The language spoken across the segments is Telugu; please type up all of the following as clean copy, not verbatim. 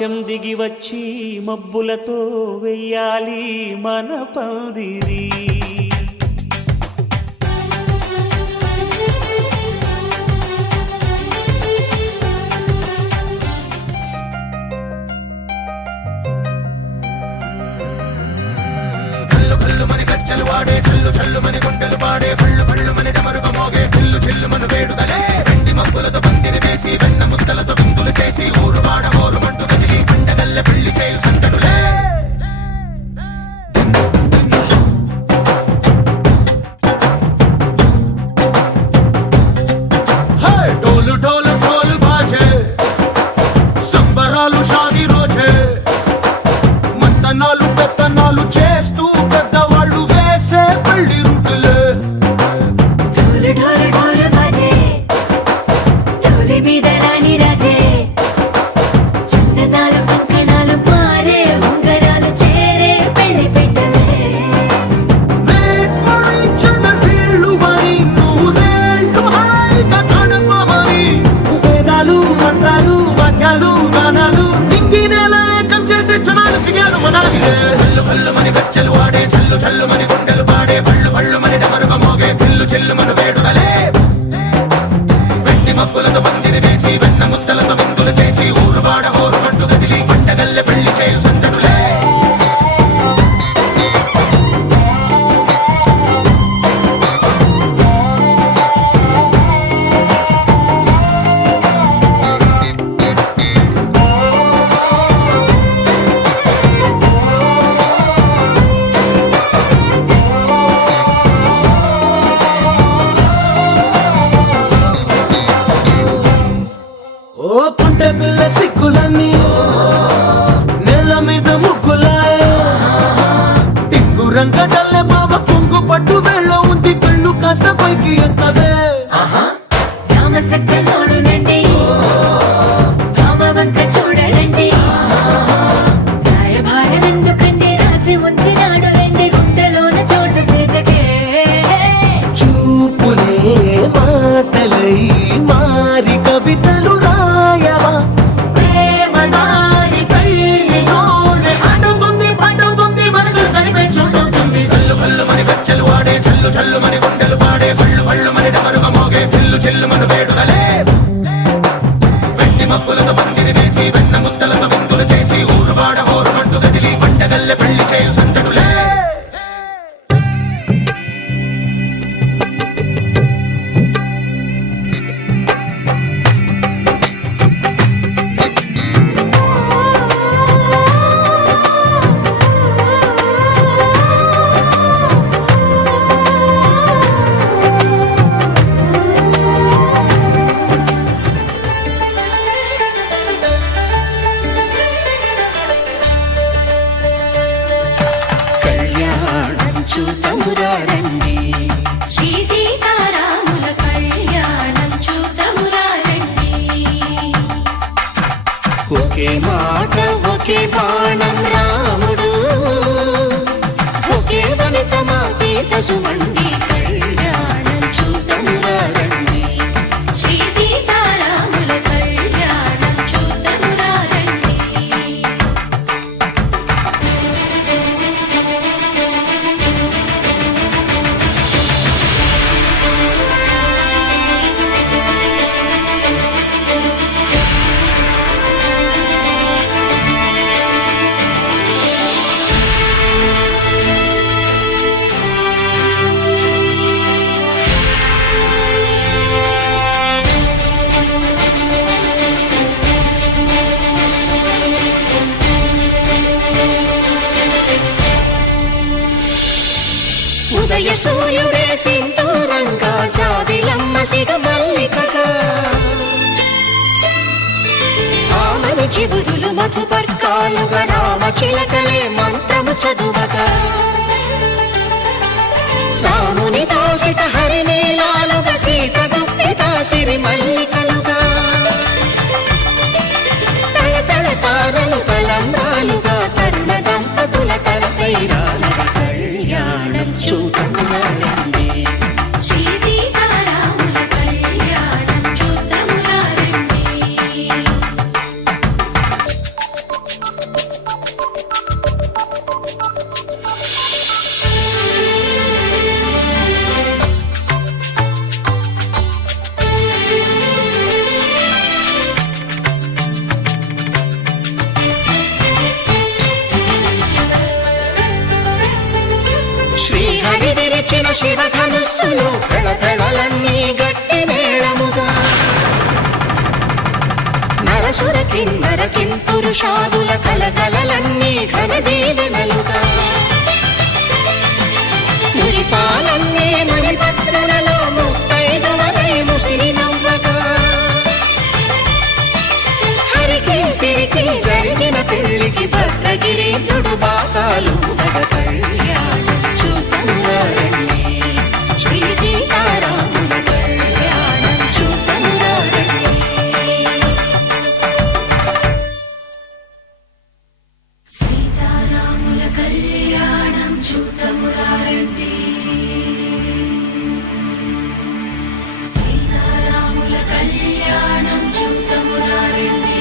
ఆకాశం దిగి వచ్చి మబ్బులతో వెయ్యాలి మన పందిరి. మని గజ్జలు వాడే చల్లు చల్లు మని గుండెలు పాడే పళ్ళు పళ్ళు మని డమరుగ మోగే చిల్లు చిల్లు మన వేడుదలే వెండి మబ్బులతో పందిరి వేసి వెన్న ముద్దలతో విందులు చేసి ఊరు వాడ మోరు మంటు కదిలి పండగల్లె పెళ్లి చేయు సందడులే. డోలు డోలు డోలు బాజే సంబరాలు షాదీ రోజే మంతనాలు పెత్తనాలు చేస్తూ పెద్దవాళ్ళు వేసే పెళ్లి రుటులే. ఢోలు ఢోలు ఢోలు బాజే ఢోలి మీద రాణి రాజే చిన్నదాలు కంకణాలు మారే ఉంగరాలు చేరే పెళ్లి పెట్టలే. చిన్న వీళ్ళు మరి నూరేళ్ళు హాయిగా గడపమని వేదాలు మంత్రాలు వాక్యాలు గానాలు ఇంగి నేల ఏకం చేసే క్షణాలు చిగాలు మనాలిలే. కళ్ళు కళ్ళు మని గజ్జలు వాడే చల్లు చల్లు మని గుండెలు పాడే పళ్ళు పళ్ళు మని డమరుగ మోగే చిల్లు చిల్లు మన వేడుదలే వెండి మబ్బులతో పందిరి వేసి వెన్న ముద్దలతో విందులు చేసి ఊరు వాడ హోరు మంటు గదిలి పంటగల్లె పెళ్లి చేయు సందడులే. ఓ పుంటె పిల్ల సిక్కులన్నీ నేల మీద ముగ్గులాయ టింగు రంగడల్లె బాబ కొంగు పట్టు వెళ్ళ ఉంది కళ్ళు కాస్త పైకి ఎత్తదే. రామ సక్క నోడులండి రామ వంక చూడడండి రాయభారం ఎందుకండి రాసి ఉంచినాడు రండి గుండెలోన చోటు సేతకే. చూపులే మాటలై మారి కవితలు రాయవా ప్రేమ దారి పెళ్లిలోనే అడుగుంది పడుతుంది మనసు కలిపే చోటొస్తుంది. కళ్ళు కళ్ళు మని గజ్జలు వాడే చల్లు చల్లు మని గుండెలు పాడే పళ్ళు పళ్ళు మని డమరుగ మోగే చిల్లు చిల్లు మన వేడుదలే వెండి మబ్బులతో పందిరి వేసి వెన్న ముద్దలతో విందులు చేసి ఊరు వాడ హోరు మంటు గదిలి పంటగల్లె పెళ్లి చేయు సందడులే. కళ్యాణం చూతమురా రండి శ్రీ సీతారాముల కళ్యాణం చూద్దామురా రండి. ఒకే మాట ఒకే బాణం రాముడు ఒకే వనిత మా సీత సుమండి కళ్యాణం చూతమురా రండి. శ్రీ సీతారాముల కళ్యాణం చూద్దామురా రండి. ఉదయ సూర్యుడే సింధూరంగా జాబిలమ్మ సిగ మల్లికగా ఆమని చివురులు మధుపర్కాలుగా రామ చిలకలే మంత్రము చదువగా రాముని దోసిట హరినీలాలుగా సీత గుప్పిట సిరి మల్లికలుగా తల తల తారలు తలంబ్రాలుగా తరుణ దంపతుల తలపై రాలగా కళ్యాణం చూతమురా రండి. శ్రీ సీతారాముల కళ్యాణం చూద్దామురా రండి. మెరిసిన శివధనుస్సులు కళకళలన్నీ గట్టి మేళముగా నరసుర కిన్నర కింపురుషాదుల కలకలలన్నీ ఘన దీవెనలుగా మురిపాలన్నీ మణిపత్రులలో ముత్తైదువలై ముసిరి నవ్వగా హరికి సిరికి జరిగిన పెళ్లికి భద్రగిరీంద్రుడు బాకాలు గద కళ్యాణం చూతముగా రండి శ్రీ సీతారాముల కళ్యాణం చూతముగా రండి సీతారాముల కళ్యాణం చూతమురారండి సీతారాముల కళ్యాణం చూతమురారండి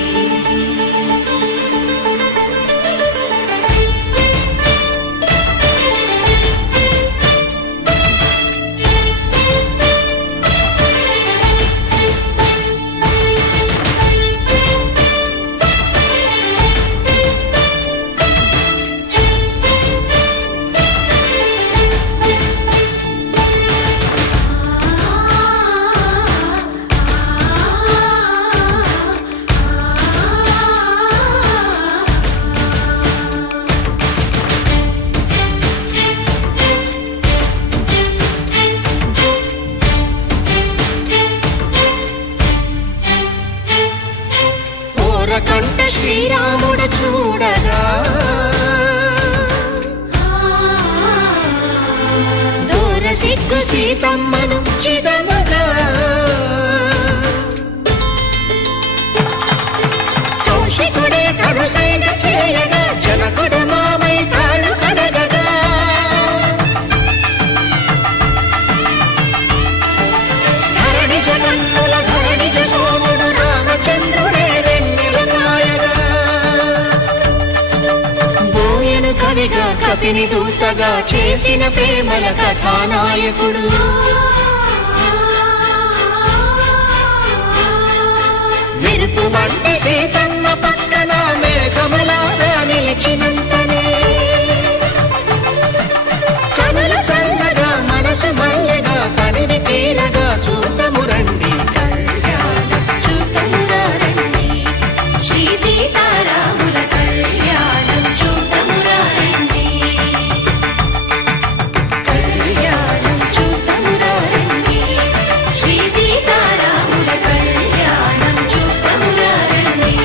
కంట శ్రీరాముడు చూడగా దూర సిగ్గు సీతమ్మను చిదమగా కౌశికుడే కరుసైన చేయగా జనకుడు మామై కాళ్ళు కడగగా ధరణి జగన్నుల ధరణి సోముడు రామచంద్రుడే కవిగా కపిని దూతగా చేసిన ప్రేమల కథానాయకుడు మెరుపు వంటి సీతమ్మ పక్కన మేఘములాగా నిలిచినంతనే కనులు చల్లగా మనసు మల్లెగా తనివి తీరగా చూతము రండి కళ్యాణం చూతమురా రండి శ్రీ సీతారాముల కళ్యాణం చూతమురా రండి కళ్యాణం చూతమురా రండి శ్రీ సీతారాముల కళ్యాణం చూతమురా రండి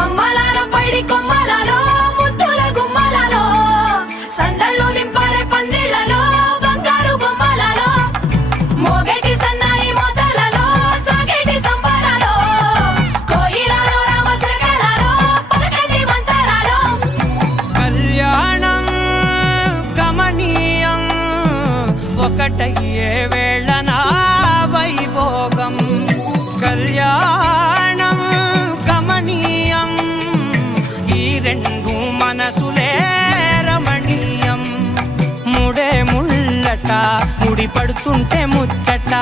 అమ్మలాలో పైడి కొమ్మలలో ముద్దుల గుమ్మలలో సందళ్ళు నింపారే పందిళ్లలో బంగారు బొమ్మలలో మోగేటి సన్నాయి మోతలలో సాగేటి సంబరాలో కోయిలలో రామశకలలో పలకటి మంతరాలో కళ్యాణం గమనీయం ఒకటయ్యే వేళ నా వైభోగం కళ్యాణం గమనీయం ఈ రెండు మనసులే రమణీయం ముడే ముళ్ళట ముడి పడుతుంటే ముచ్చట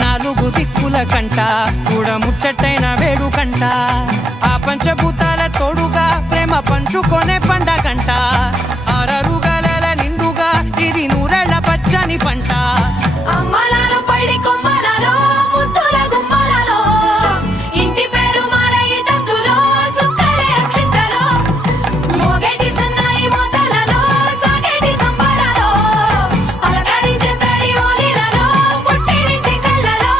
నాలుగు దిక్కుల కంట చూడ ముచ్చటైన వేడుకంట ఆ పంచభూతాల తోడుగా ప్రేమ పంచుకొనే పండగంట అరరుగల నిండుగా ఇది నూరెళ్ళ పచ్చని పంట అమ్మలాలో పైడి కొమ్మలలో ముద్దుల గుమ్మలలో ఇంటి పేరు మారయి తంతులో చుక్కలే అక్షింతలో మోగేటి సన్నాయి మోతలలో సాగేటి సంబరాలో పలకరించే తడి ఓలిలలో పుట్టినింటి కళ్ళలో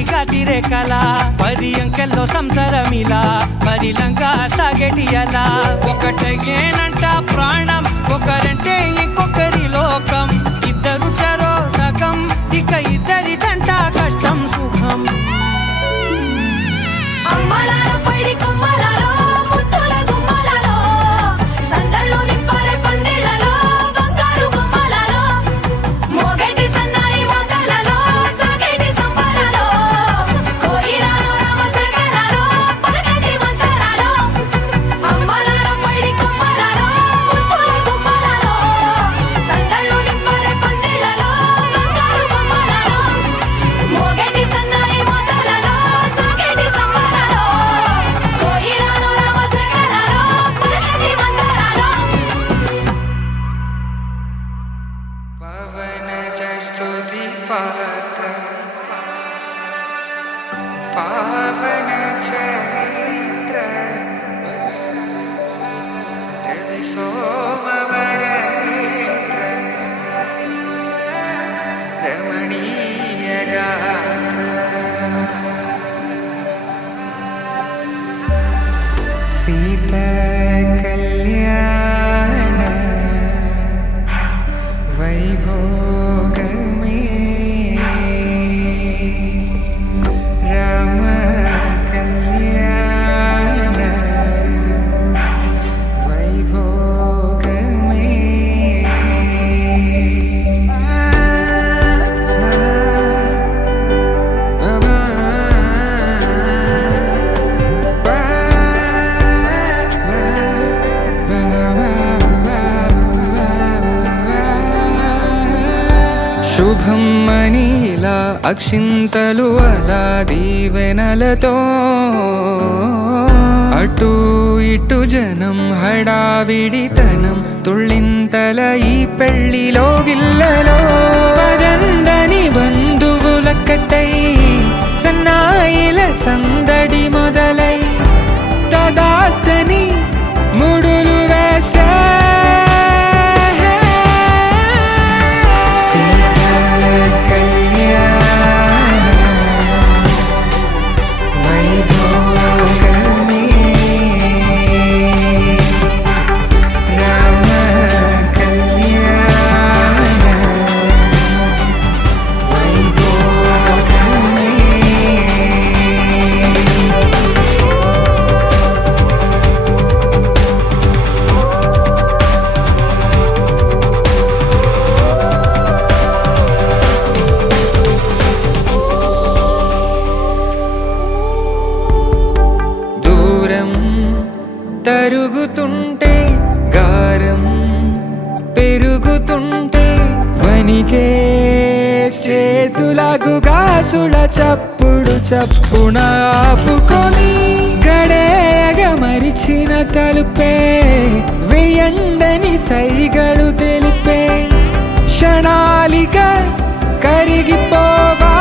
గాలిగా కల 10 అంకెల్లో సంసారమిలా పరిలంగా సాగేటియలా ఒకటేనంట ప్రాణం ఒకరంటే ఇంకొకరి లోకం ఇద్దరు చరో సగం ఇక ఇద్దరిదంట కష్టం సుఖం అమ్మలారో పడి కొమ్మలారో ముత్తుల గుమ్మలారో సందళ్ళు నింపరే పందిళ్ళలో బంగారు గుమ్మలారో మోగేటి సన్నాయి మోతలలో సాగేటి సంబరాలో కోయిలారో రామశేఖరారో పలకటి మంతరాలో అమ్మలారో పడి కొమ్మలారో ముత్తుల గుమ్మలారో సందళ్ళు నింపరే పందిళ్ళలో బంగారు గుమ్మలారో మోగేటి సన్నాయి మోతలలో సాగేటి సంబరాలో కోయిలారో రామశేఖరారో పలకటి మంతరాలో పవన జస్తుతి పాత్ర పావన చరిత్ర రవి సోమవర నేత్ర రమణీయ గాత్ర సీత కళ్యాణ వైభోగమే రామ కళ్యాణ వైభోగమే శుభం మనీలా అక్షింతలు అలా దీవెనలతో అటు ఇటు జనం హడావిడితనం తుళ్ళింతల ఈ పెళ్లిలో గిల్లలో పదందని బంధువులకటై సన్నాయిల సందడి మొదలై తదాస్తని ముడులు వేసే తరుగుతుంటే గారం పెరుగుతుంటే వనికే చేతులకు గాసుల చప్పుడు చప్పున ఆపుకొని గడేగ మరిచిన తలుపే వేయండని సైగడు తెలిపే క్షణాలిగా కరిగిపోవా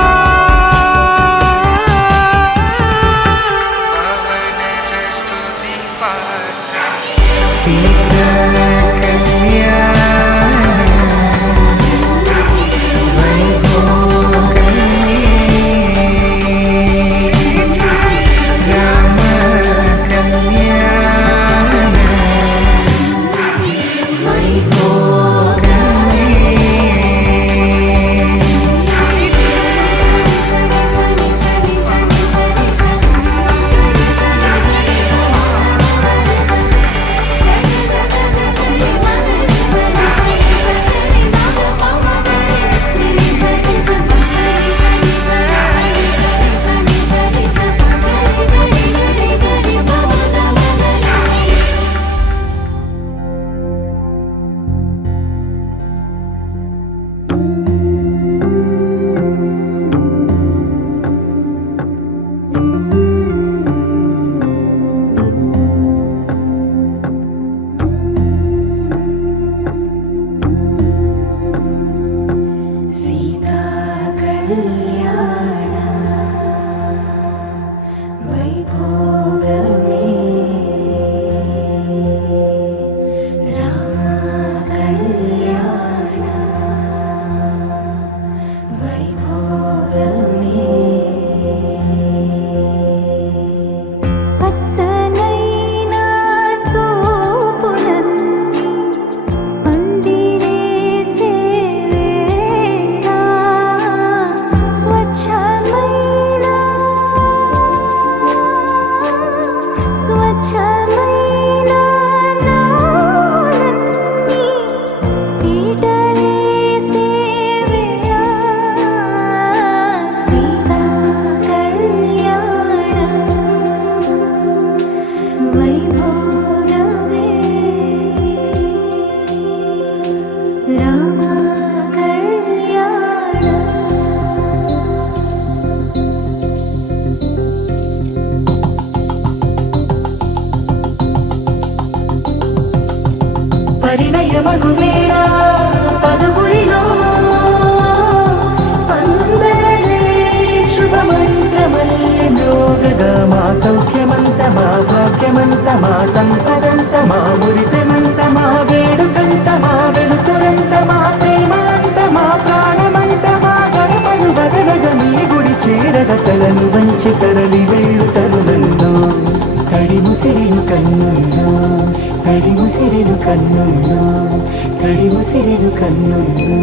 ప్రియమగువేళ పదవురిలో స్పందనలే శుభమంత్రమల్లె మ్రోగగా మా సౌఖ్యమంత మా భాగ్యమంత మా సంపదంత మా మురితమంత మా వేడుకంత మా వెలుతురంత మా ప్రేమంత మా ప్రాణమంత మా గడపను వదలగ మీ గుడి చేరగ తలను వంచి తరలి వెళ్ళు తరుణంలో తడి ముసిరిను కన్నుల్లో తడి ముసిరిను కన్నుల్లో తడి ముసిరిను కన్నుల్లో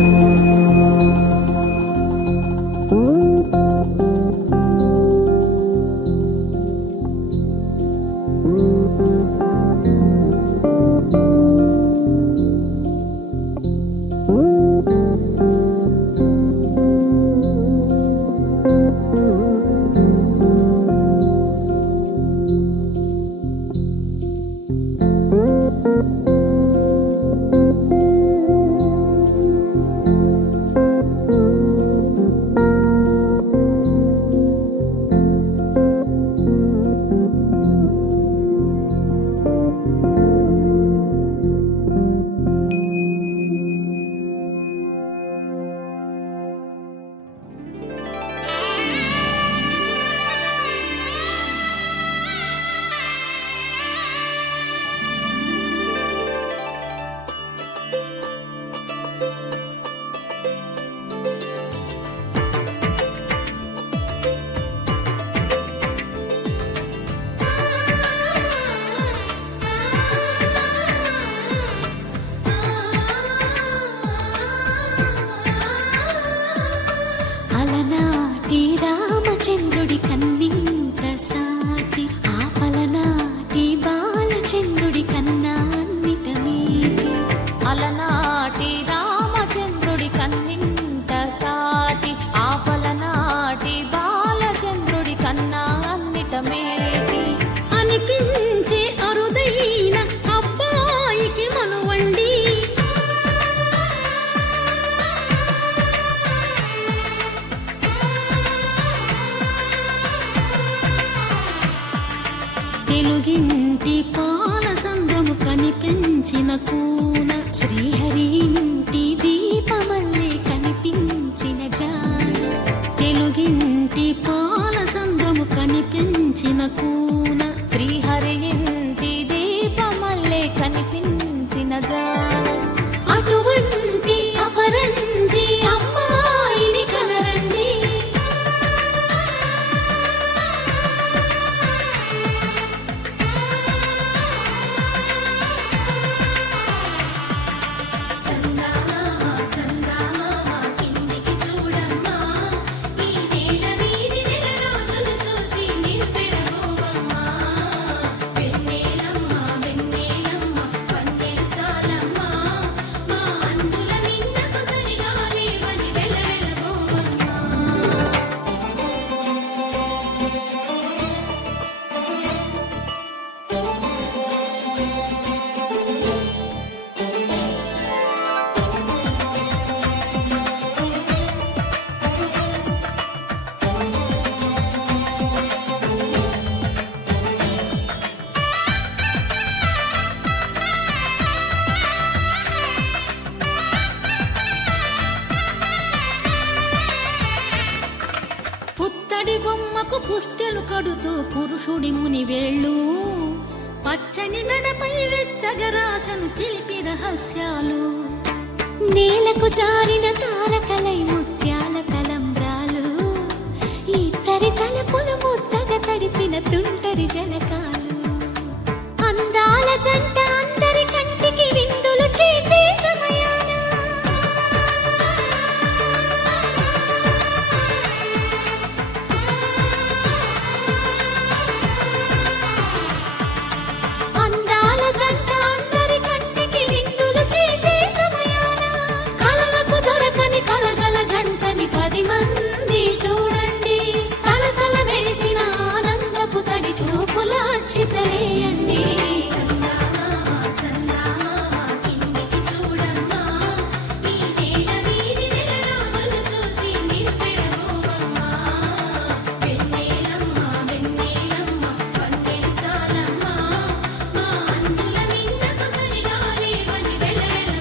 అలనాటి రామచంద్రుడి కన్నింత సాటి ఆపలనాటి బాలచంద్రుడి కన్నా అన్నిట మీటి అలనాటి రామచంద్రుడి కన్నింత సాటి ఆపలనాటి బాలచంద్రుడి కన్నా అన్నిట మేటి అనిపించే అరుదైన అబ్బాయికి మనువండి తెలుగింటి పాల సంద్రము కనిపించిన కూన శ్రీహరి ఇంటి దీపమల్లే కనిపించిన జాన తెలుగింటి పాల సంద్రము కనిపించిన కూన శ్రీహరి ఇంటి దీపమల్లే కనిపించిన జాన అటువంటి అపరంజి అమ్మాయిని కనరండి కిందికి చూడమ్మా ఈ నేల వీధి నెల రోజులు చూసి నీ పెరగోవమ్మా వెన్నెలమ్మ వెన్నెలమ్మ వన్నెలు చాలమ్మా మా అందుల మిన్నకు సరిగా లేవని వెలవెలబోవమ్మా పుత్తడి బొమ్మకు పుస్తెలు కడుతూ పురుషుడి ముని వేళ్ళు పచ్చని నడపై వెచ్చగరాసను చిలిపి రహస్యాలు నేలకు జారిన తారకలై ముత్యాల తలంబ్రాలు ఇద్దరి తలపులు ముద్దగా తడిపిన తుంటరి జలకాలు అందాల జంట అందరి కంటికి విందులు చేసే సమయాన అందాల జంట అందరి కంటికి విందులు చేసే సమయాన కలలకు దొరకని కలగల జంటని 10 మంది చూడండి తల మెరిసిన ఆనందపు తడి చూపుల అక్షితలేయండి కిందికి చూడమ్మా ఈ నేల వీధి నెల రోజులు చూసి నీ పెరగోవమ్మా వెన్నెలమ్మ వెన్నెలమ్మ వన్నెలు చాలమ్మా మా అందుల మిన్నకు సరిగా లేవని వెలవెల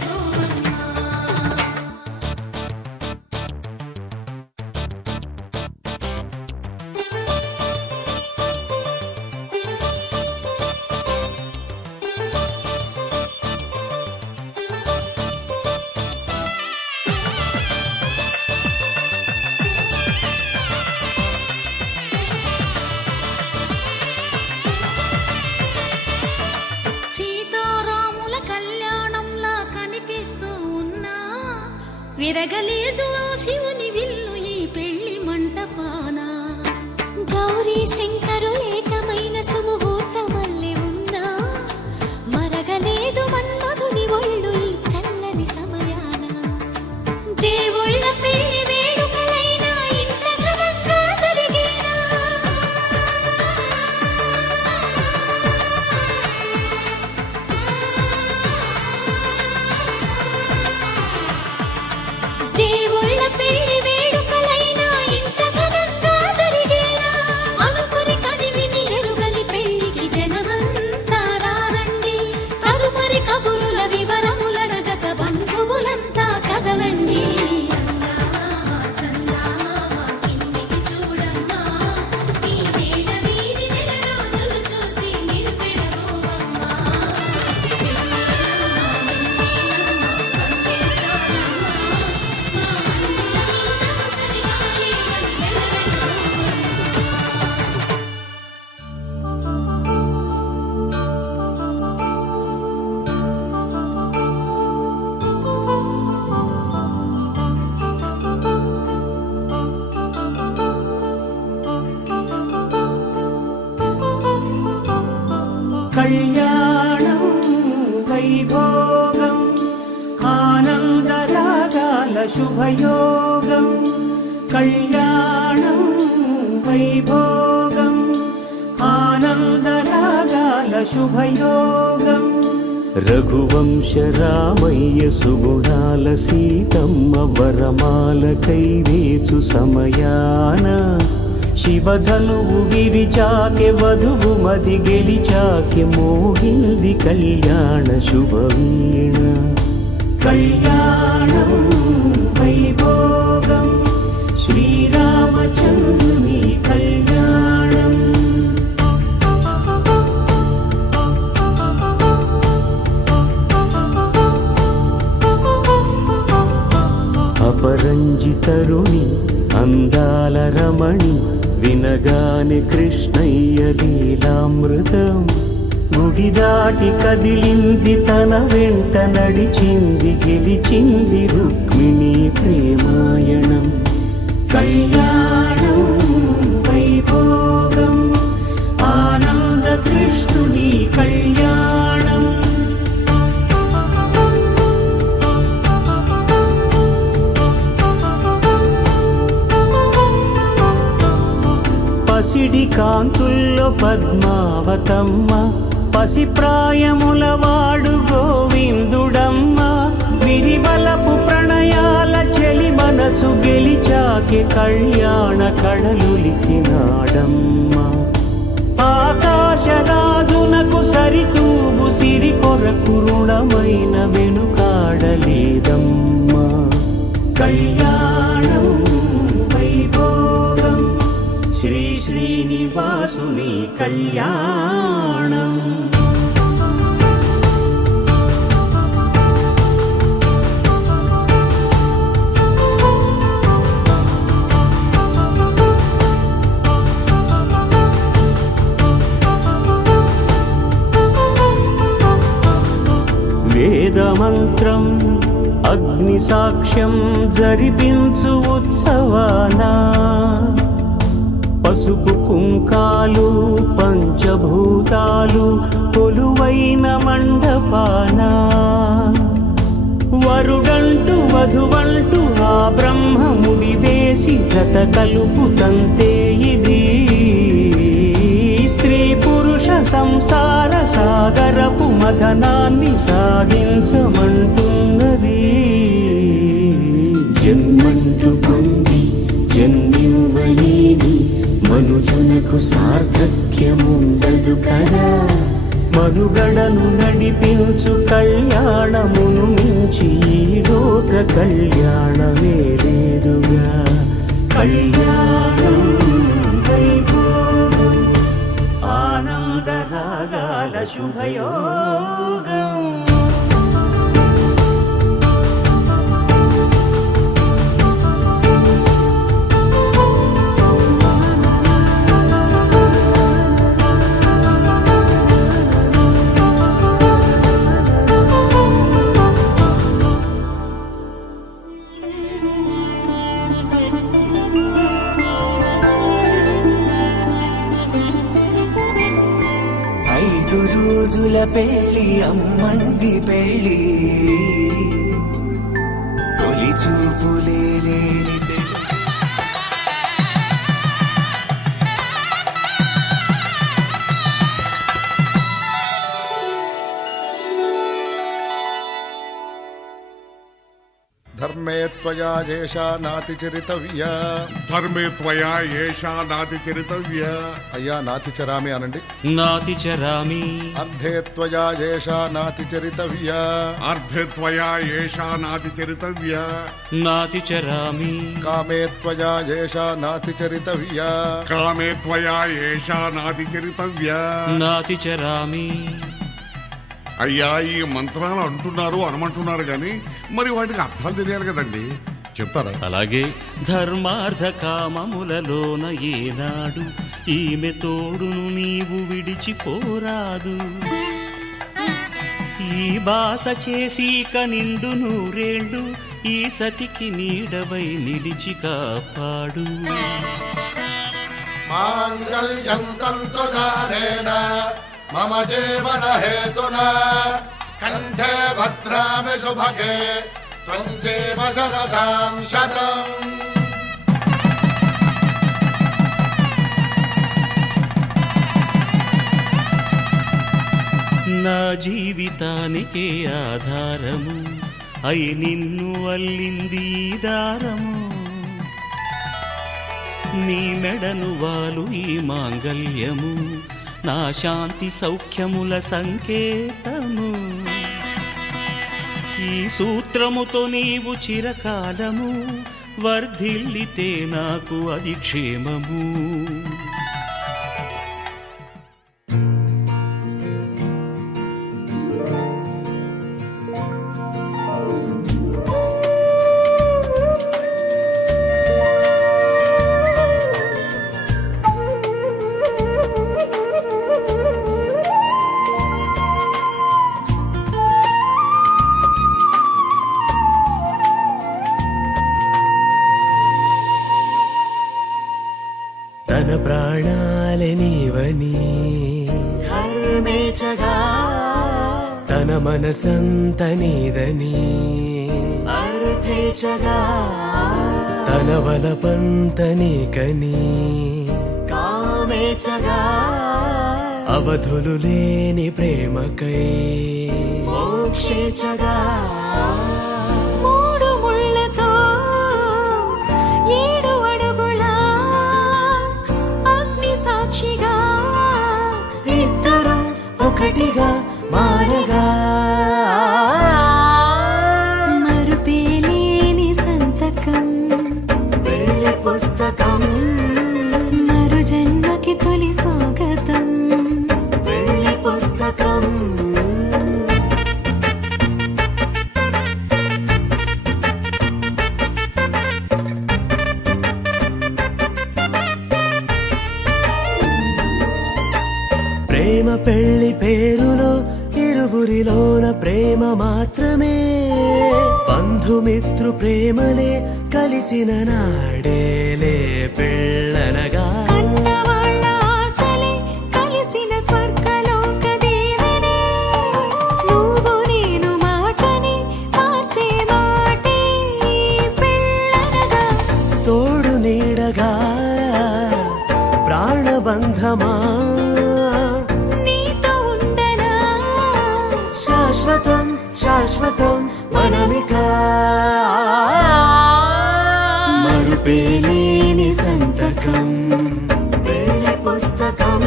చూస్తూ ఉన్నా విరగలేదు ఆ శివుని విల్లు ఈ పెళ్లి మంటపాన. గౌరీ శంకరులేకమైన సుముహూర్తమల్లె ఉన్నా మరగలేదు మన్మధుని ఒళ్ళు ఈ చల్లని సమయాన. దేవుళ్ళ పెళ్లి వేడుకలైనా ఇంత ఘనంగా జరిగేనా? దేవుళ్ళ పెళ్లి వేడుకలైనా ఇంత ఘనంగా జరిగేనా? అనుకుని కదివిని ఎరుగని పెళ్లికి జనమంతా రారండి. తదుపరి కబురుల వివరములడగక బంధువులంతా కదలండి. చందమామ చందమామ కిందికి చూడమ్మా, ఈ వేళ వీధి నెల రోజులు చూసి నివ్వెరపోవమ్మా. వెన్నెలమ్మ వెన్నెలమ్మ పందిరి చాలమ్మా, మా అన్నుల మీద సరిగాలి కళ్యాణం వైభోగం ఆనందరాగాల శుభయోగం. కళ్యాణం వైభోగం ఆనందరాగాల శుభయోగం. రఘువంశ రామయ్య సుగుణాల సీతమ్మ వరమాల కైవేచు సమయాన శివధనువు విరిచాకె వధువు మది గెలిచాకె మోగింది కళ్యాణ శుభవీణ. కళ్యాణం వైభోగం శ్రీరామచంద్రుని కళ్యాణం. అపరంజితరుణి అందాల రమణి వినగానే కృష్ణయ్య లీలామృతం. గుడి దాటి కదిలింది తన వెంట నడిచింది గెలిచింది రుక్మిణి ప్రేమాయణం. కళ్యాణం వైభోగం ఆనంద కృష్ణుని కళ్యాణం. పసిడి కాంతుల్లో పద్మావతమ్మ పసి ప్రాయముల వాడు గోవిందుడమ్మ. విరివలపు ప్రణయాల చెలి మనసు గెలిచాకె కళ్యాణ కళలులికినాడమ్మ. ఆకాశరాజునకు సరితూబు సిరి కొరకు రుణమైన వెనుకాడలేదమ్మా. కళ్యాణం వైభోగం శ్రీ శ్రీనివాసుని కళ్యాణం. వేదమంత్రం అగ్ని సాక్ష్యం జరిపించు ఉత్సవానా. పసుపు కుంకాలు పంచభూతాలు కొలువైన మండపాన. వరుడంటూ వధువంటూ ఆ బ్రహ్మముడి వేసి జత కలుపుతంతే ఇది. స్త్రీ పురుష సంసార సాగరపు మథనాన్ని సాగించమంటున్నది. జన్మంటూ పొంది జన్మివ్వలేని మనుజునకు సార్థక్యముండదు కదా. మనుగడను నడిపించు కళ్యాణమును మించి ఈ లోక కళ్యాణమే లేదుగా. కళ్యాణం వైభోగం ఆనందరాగాల శుభయోగం. రోజుల పెళ్ళి అమ్మండి పెళ్ళి తొలి చూపులే లేని ధర్మే త్వయా ఏషా నాతి చరితవ్య. ధర్మే త్వయా ఏషా నాతి చరితవ్య. అయ్యా నాతి చరామి అనండి. నాతి చరామి. అర్ధే త్వయా ఏషా నాతి చరితవ్య. అర్ధే త్వయా ఏషా నాతి చరితవ్య. నాతి చరామి. కామే త్వయా ఏషా నాతి చరితవ్య. కామే త్వయా ఏషా నాతి చరితవ్య. నాతి చరామి. అయ్యా ఈ మంత్రాలు అంటున్నారు అనమంటున్నారు గాని మరి వాటికి అర్థాలు తెలియాలి కదండి, చెప్తారా? అలాగే ధర్మార్థ కామములలోన ఏనాడు ఈమె తోడును నీవు విడిచిపోరాదు. ఈ బాస చేసి నిండు నూరేళ్ళు ఈ సతికి నీడవై నిలిచి కాపాడు. మాంగళ్యం తంతునానేన మమ జీవన హేతునా కంఠే భద్రామి శుభగే త్వం జీవ శరదాం శతం. నా జీవితానికే ఆధారము అయి నిన్ను అల్లింది దారము. నీ మెడను వాలు ఈ మాంగల్యము నా శాంతి సౌఖ్యముల సంకేతము. ఈ సూత్రముతో నీవు చిరకాలము వర్ధిల్లితే నాకు అది క్షేమము. తన ప్రాణాలే నీవని హర్మేచగా తన మనసంత నీదని అర్థేచగా తన వలపంత నీకని కామేచగా అవధులు లేని ప్రేమకై మోక్షేచగా మూడు ముళ్ళతో 7 అడుగుల అగ్ని సాక్షిగా ఇద్దరు ఒకటిగా మారగా మరుపేలేని సంతకం పెళ్లి పుస్తకం మరు జన్మకి తొలి స్వాగతం. పెళ్లి పుస్తకం ప్రేమ పెళ్లి పేరులో ఇరువురిలోన ప్రేమ మాత్రమే బంధుమిత్రు ప్రేమలే కలిసిన నాడేలే పెళ్ళనగా కన్నవాళ్ళ ఆశలే కలిసిన స్వర్గలోక దీవెనే. నువ్వు నేను మాటని మార్చే మాటే పెళ్ళనగా. తోడు నీడగా ప్రాణబంధమా నీతో ఉండనా శాశ్వతం శాశ్వతం మనమిక మరుపేలేని సంతకం పెళ్లి పుస్తకం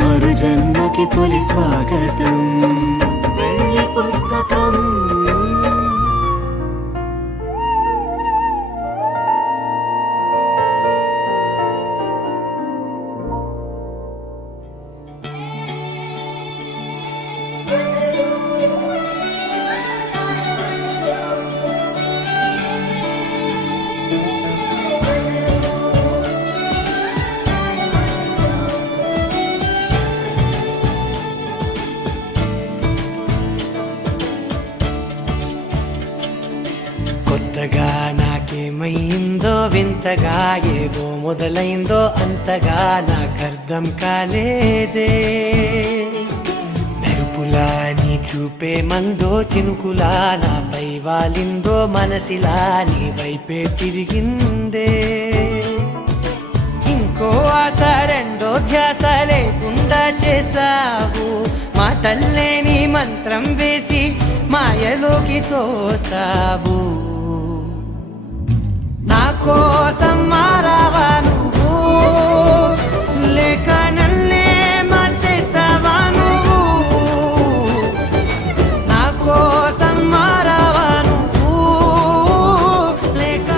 మరు జన్మకి తొలి స్వాగతం. పెళ్లి పుస్తకం కొత్తగా నాకేమైందో వింతగా ఏదో మొదలైందో అంతగా నాకర్థం కాలేదే. చూపే మందో చినుకులా నాపై వాలిందో మనసిలా నీ వైపే తిరిగిందే ఇంకో ఆశ రెండో ధ్యాస లేకుండా చేసావు మాటల్లేని మంత్రం వేసి మాయలోకి తోసావు నా కోసం మారావా నువ్వు లేక నన్నే మార్చేసావా నువ్వు నా కోసం మారావా నువ్వు లేక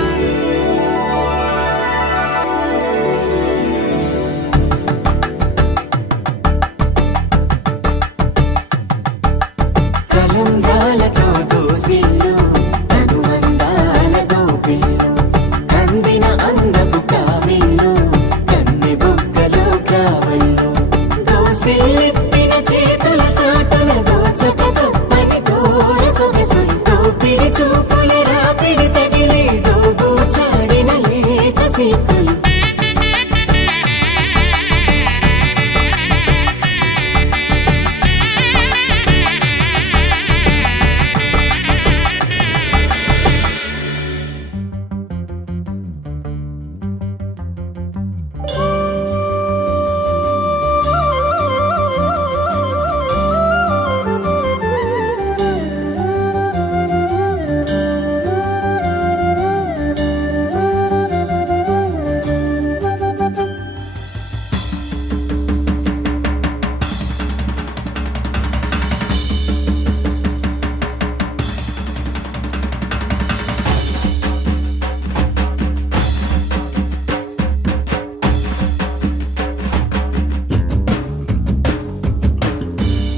తలంబ్రాలతో దోసిల్లు అనుబంధాలతో పిల్లు కందిన అందపు కావిల్లు కన్నె బుగ్గలు ప్రావళ్ళు దోసిల్లెత్తిన చేతుల చాటున దోచక తప్పని దూర సొగసులు దోపిడి చూపుల రాపిడి తగిలి దోబూచాడిన లేత సీపులు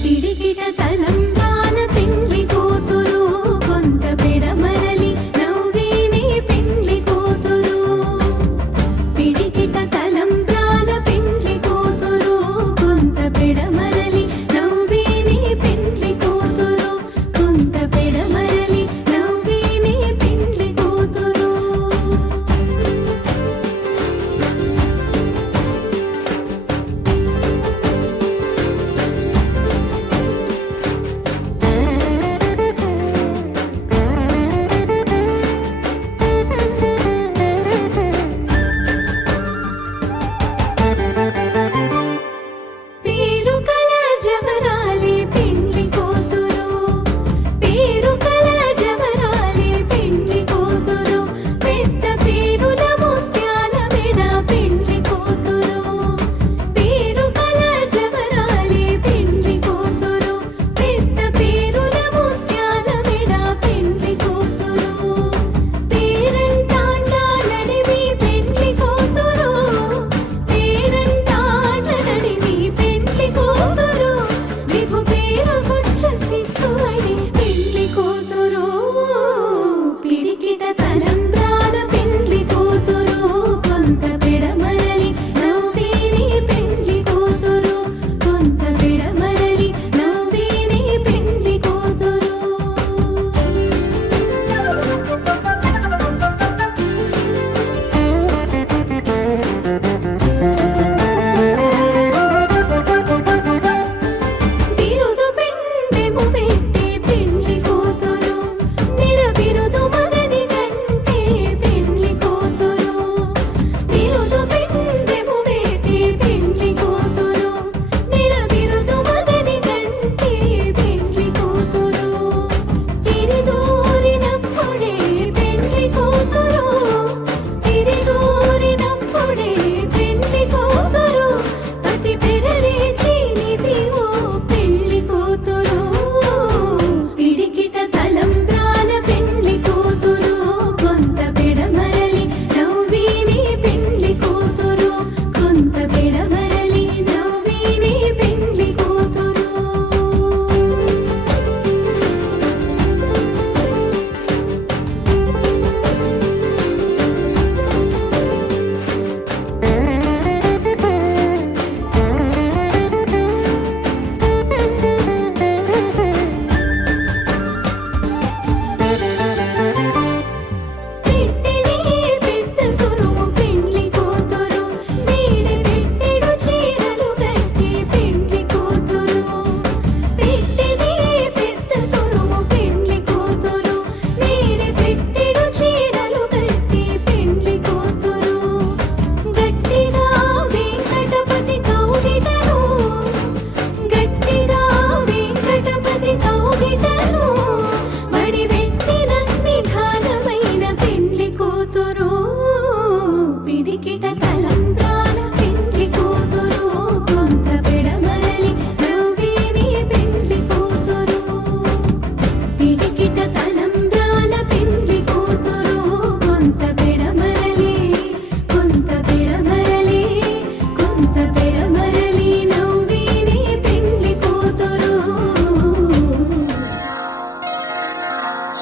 పిడికిట తలంబ్రాల పెండ్లి కూతురు కొంత పెడమరలి నవ్వేనే పెండ్లి కూతురు పిడికిట తలంబ్రాల పెండ్లి కూతురు కొంత పెడమరలి నవ్వేనే పెండ్లి కూతురు కొంత పెడమరలి నవ్వేనే పెండ్లి కూతురు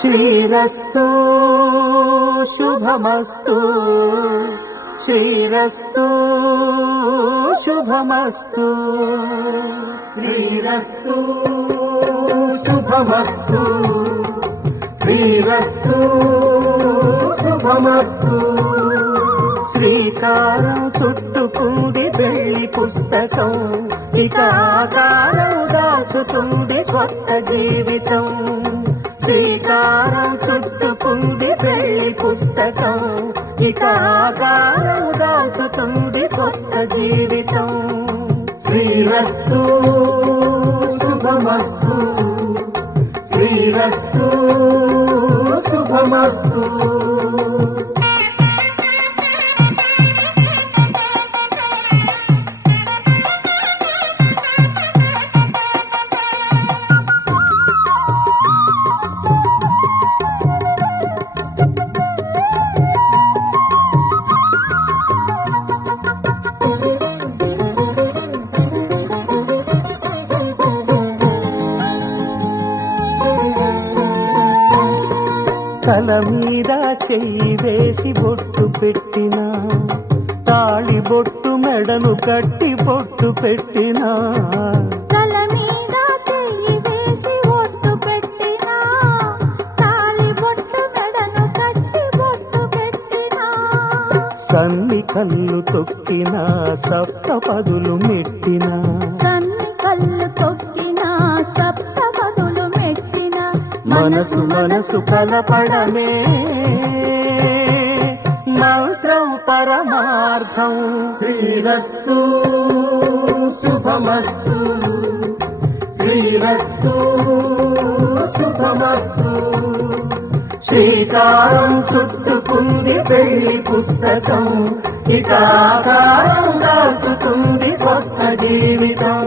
శ్రీరస్తు శుభమస్తు శ్రీరస్తు శుభమస్తు శ్రీరస్తు శుభమస్తు శ్రీరస్తు శుభమస్తు శ్రీకారం చుట్టుకుంది వెళ్ళి పుస్తకం ఇక ఆకారం దాచుతుంది కొత్త జీవితం శ్రీకారం చుట్టుకుంది వెళ్ళి పుస్తకం ఇక ఆకారం దాచుతుంది కొత్త జీవితం శ్రీరస్తు శుభమస్తు శ్రీరస్తు శుభమస్తు తల మీద చెయ్యి వేసి బొట్టు పెట్టినా తాళి బొట్టు మెడను కట్టి బొట్టు పెట్టినా తల మీద చెయ్యి వేసి బొట్టు పెట్టినా తాళి బొట్టు మెడను కట్టి బొట్టు పెట్టినా సన్ని కళ్ళు తొక్కినా సప్త పదులు మెట్టినా సన్ని కళ్ళు తొక్కినా సప్త పదులు మెట్టినా మనసు మనసు కలపడమే మంత్రం పరమార్థం శ్రీరస్తు శుభమస్తు శ్రీరస్తు శుభమస్తు శ్రీకారం చుట్టుకుంది పెళ్లి పుస్తకం ఇక ఆకారం దాచుతుంది కొత్త జీవితం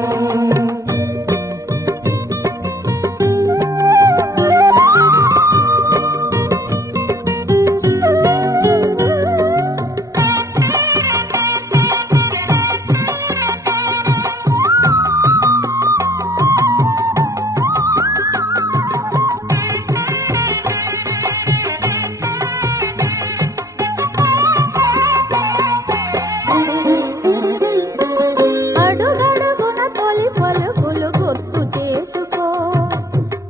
అడుగడుగున తొలి పలుకులు గుర్తు చేసుకో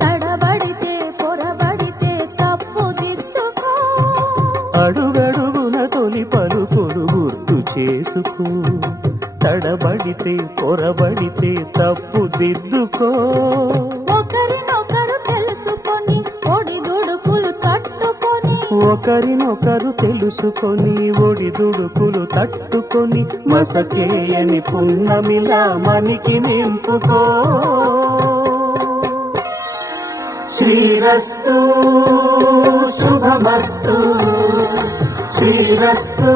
తడబడితే పొరబడితే తప్పు దిద్దుకో అడుగడుగున తొలి పలుకులు గుర్తు చేసుకో తడబడితే పొరబడితే తప్పు దిద్దుకో ఒకరినొకరు తెలుసుకొని ఒడిదుడుకులు తట్టుకొని ఒకరినొకరు తెలుసుకొని ఒడిదుడుకులు తట్టుకొని మసకేయని పున్నమిలా మనికి నింపుకో శ్రీరస్తు శుభమస్తు శ్రీరస్తు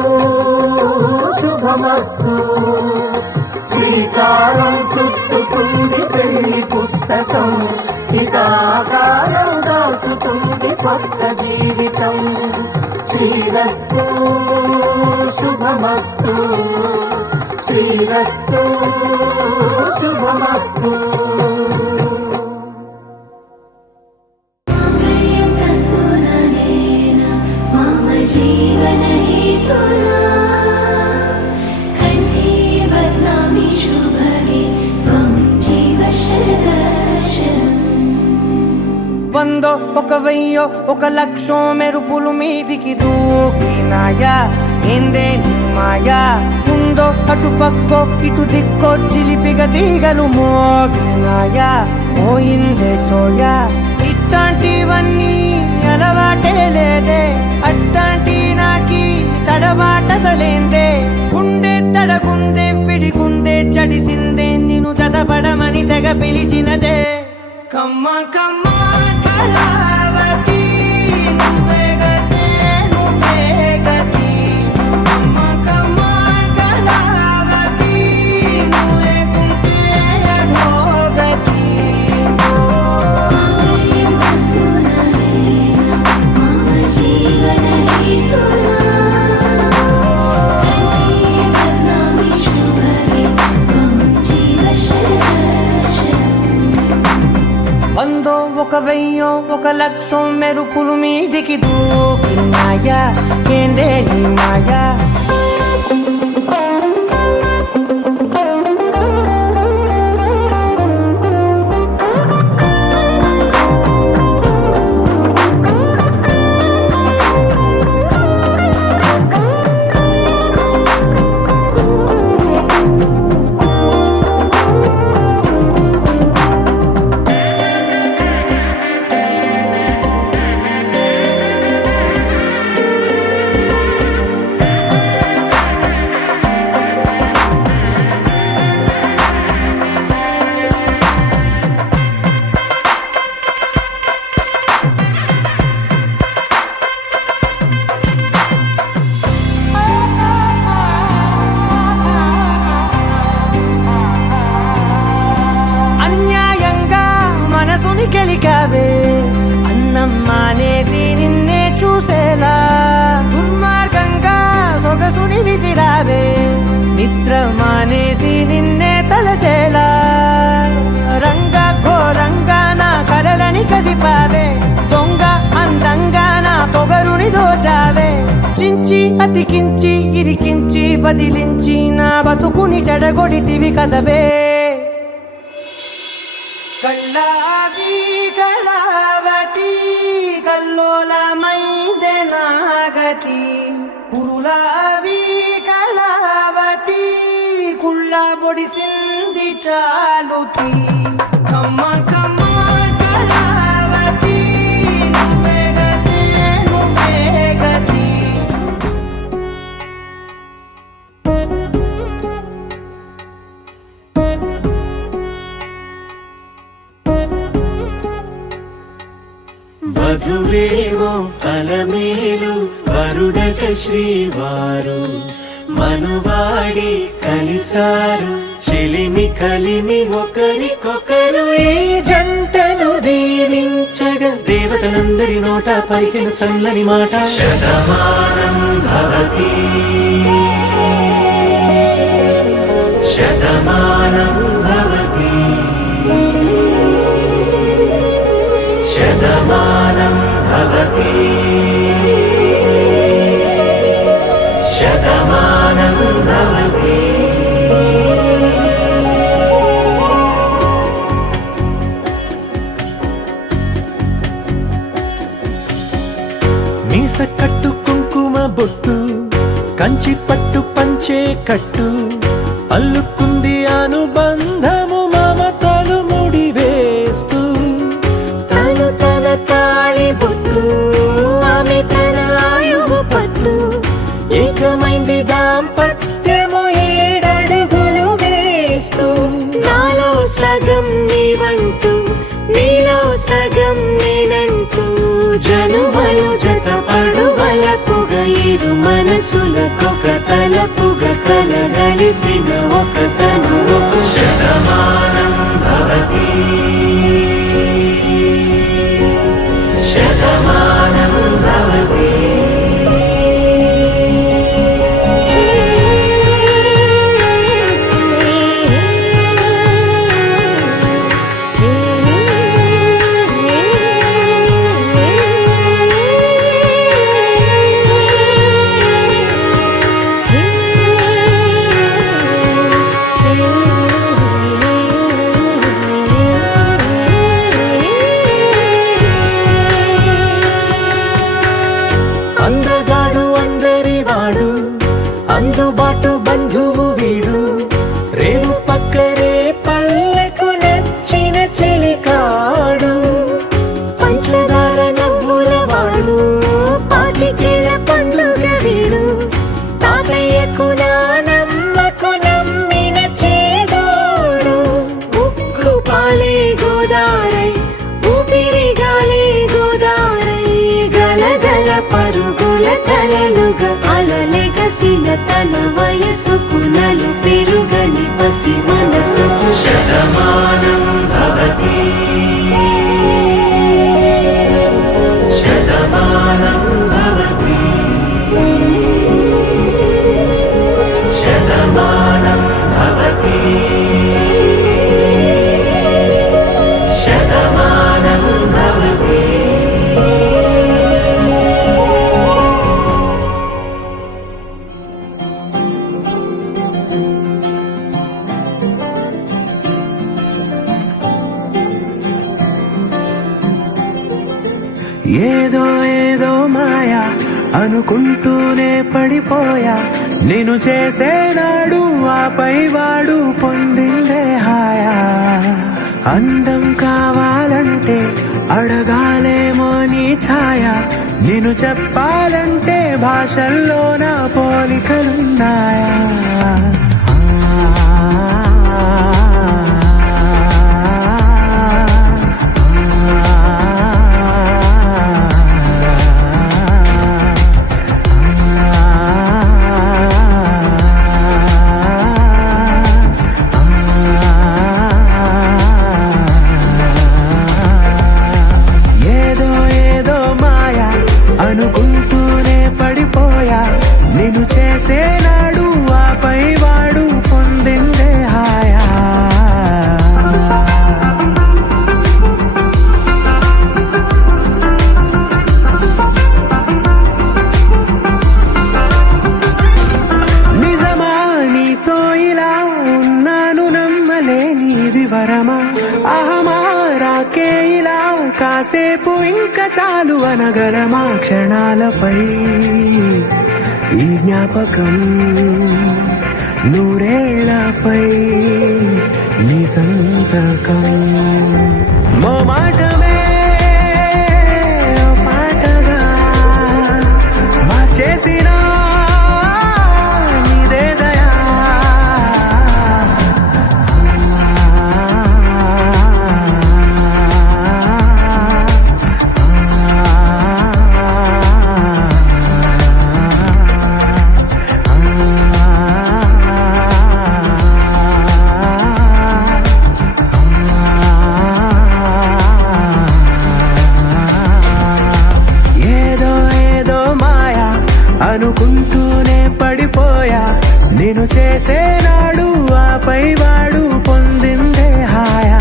శుభమస్తు శ్రీకారం చుట్టుకుంది పెళ్లి పుస్తకం ఇక ఆకారం దాచుతుంది కొత్త జీవితం శ్రీరస్తు శుభమస్తు శ్రీరస్తు శుభమస్తు మాంగళ్యం తంతుననేన మమ జీవన హేతునా కంఠే బధ్నామి శుభగే త్వం జీవ శరదర్శనం వందో ఒక వెయ్యో ఒక లక్షో మెరుపులు మీదికి దూకినాయా ఏందే నీ మాయా ఉందో అటు పక్కో ఇటు దిక్కో చిలిపిగ తీగలు మోగినాయా పోయిందే సోయా ఇట్లాంటివన్నీ అలవాటే లేదే అట్లాంటి నాకి తడబాటసలేందే గుండె తడగుందే విడిగుందే చడిసిందే నిన్ను చదపడమని తెగ పిలిచినదే కమ్మ కమ్మ కళావతి నువ్వే గతే నువ్వే గతి కమ్మ కమ్మ కళావతి నువ్వు లేకుంటే అధోగతి మాంగళ్యం తంతుననేన మమ జీవన హేతునా కంఠే బధ్నామి శుభగే త్వం జీవ శరదర్శనం వందో ఒక వెయ్యో ఒక లక్షం మెరుపులు మీదికి దూకినాయా ఏందే నీ మాయా గెలికావే అన్నం మానేసి నిన్నే చూసేలా దుర్మార్గంగా సొగసుని విసిరావే నిద్ర మానేసి నిన్నే తలచేలా రంగా ఘోరంగా నా కలలని కదిపావే దొంగ అందంగా నా పొగరుని దోచావే చించి అతికించి ఇరికించి వదిలించి నా బతుకుని చెడగొడితివి కదవే కళ్ళావి కళావతి కల్లోలమైందే నాగతి కురులావి కళావతి కుళ్ళ బొడిసింది చాలుతి కమ్మ కమ్మ కళావతి నువ్వే గతి నువ్వే గతి వధువేవో అలమేలు వరుడట శ్రీవారు మనువాడి కలిసారు చెలిమి కలిమి ఒకరికొకరు ఈ జంటను దీవించగా దేవతలందరి నోట పలికిన చల్లని మాట శతమానం భవతి శతమానం భవతి శతమానం భవతి శతమానం భవతి మీస కట్టు కుంకుమ బొట్టు కంచి పట్టు పంచే కట్టు అల్లుకుంది అనుబంధము మమతలు ముడివేస్తూ తను తన తాళి బొట్టు ఆమె తన ఆయువు పట్టు ఏకమైంది దాంపత్యము 7 అడుగులు వేస్తూ నాలో సగం నీవంటూ నీలో సగం నేనంటూ జనుమలు జత పడువలపుగ ఇరు మనసులకొక తలపుగ కలగలిసిన ఒక తను ఒక శతమానం భవతి శతమానం భవతి అందగాడు అందరివాడు అందుబాటు బంధువు వీడు రేవు పక్కరే పల్లెకు నచ్చిన చెలికాడు పంచదార నవ్వుల వాడు పాతికేల పండుగ వీడు తాతయ్యకు నానమ్మకు నమ్మిన చేదోడు ఉక్కు పాలే గోదారై ఊపిరి గాలే గోదారై గలగల పరుగుల కలలుగా అలలెగసిన తన వయసుకు నలు పెరుగని పసి మనసుకు శతమానం భవతి శతమానం భవతి శతమానం భవతి శతమానం భవతి ఏదో ఏదో మాయా అనుకుంటూనే పడిపోయా నేను చేసేనాడు ఆపై వాడు పొందిందే హాయా అందం కావాలంటే అడగాలేమో నీ ఛాయ నేను చెప్పాలంటే భాషల్లో నా పోలికలున్నాయా అనుకుంటూనే పడిపోయా నేను చేసేనాడు ఆపై వాడు పొందిందే హాయా నిజమా నీతో ఇలా ఉన్నాను నమ్మలేనిది వరమా అహమా రాకే ఇలా కాసేపు ఇంకా చాలు అనగలమా క్షణాలపై ఈ జ్ఞాపకం నూరేళ్లపై నీ సంతకం మో మాటమే ఓ పాటగా మార్చేసిన నీదే దయా అనుకుంటూనే పడిపోయా నేను చేసేనాడు ఆపై వాడు పొందిందే హాయా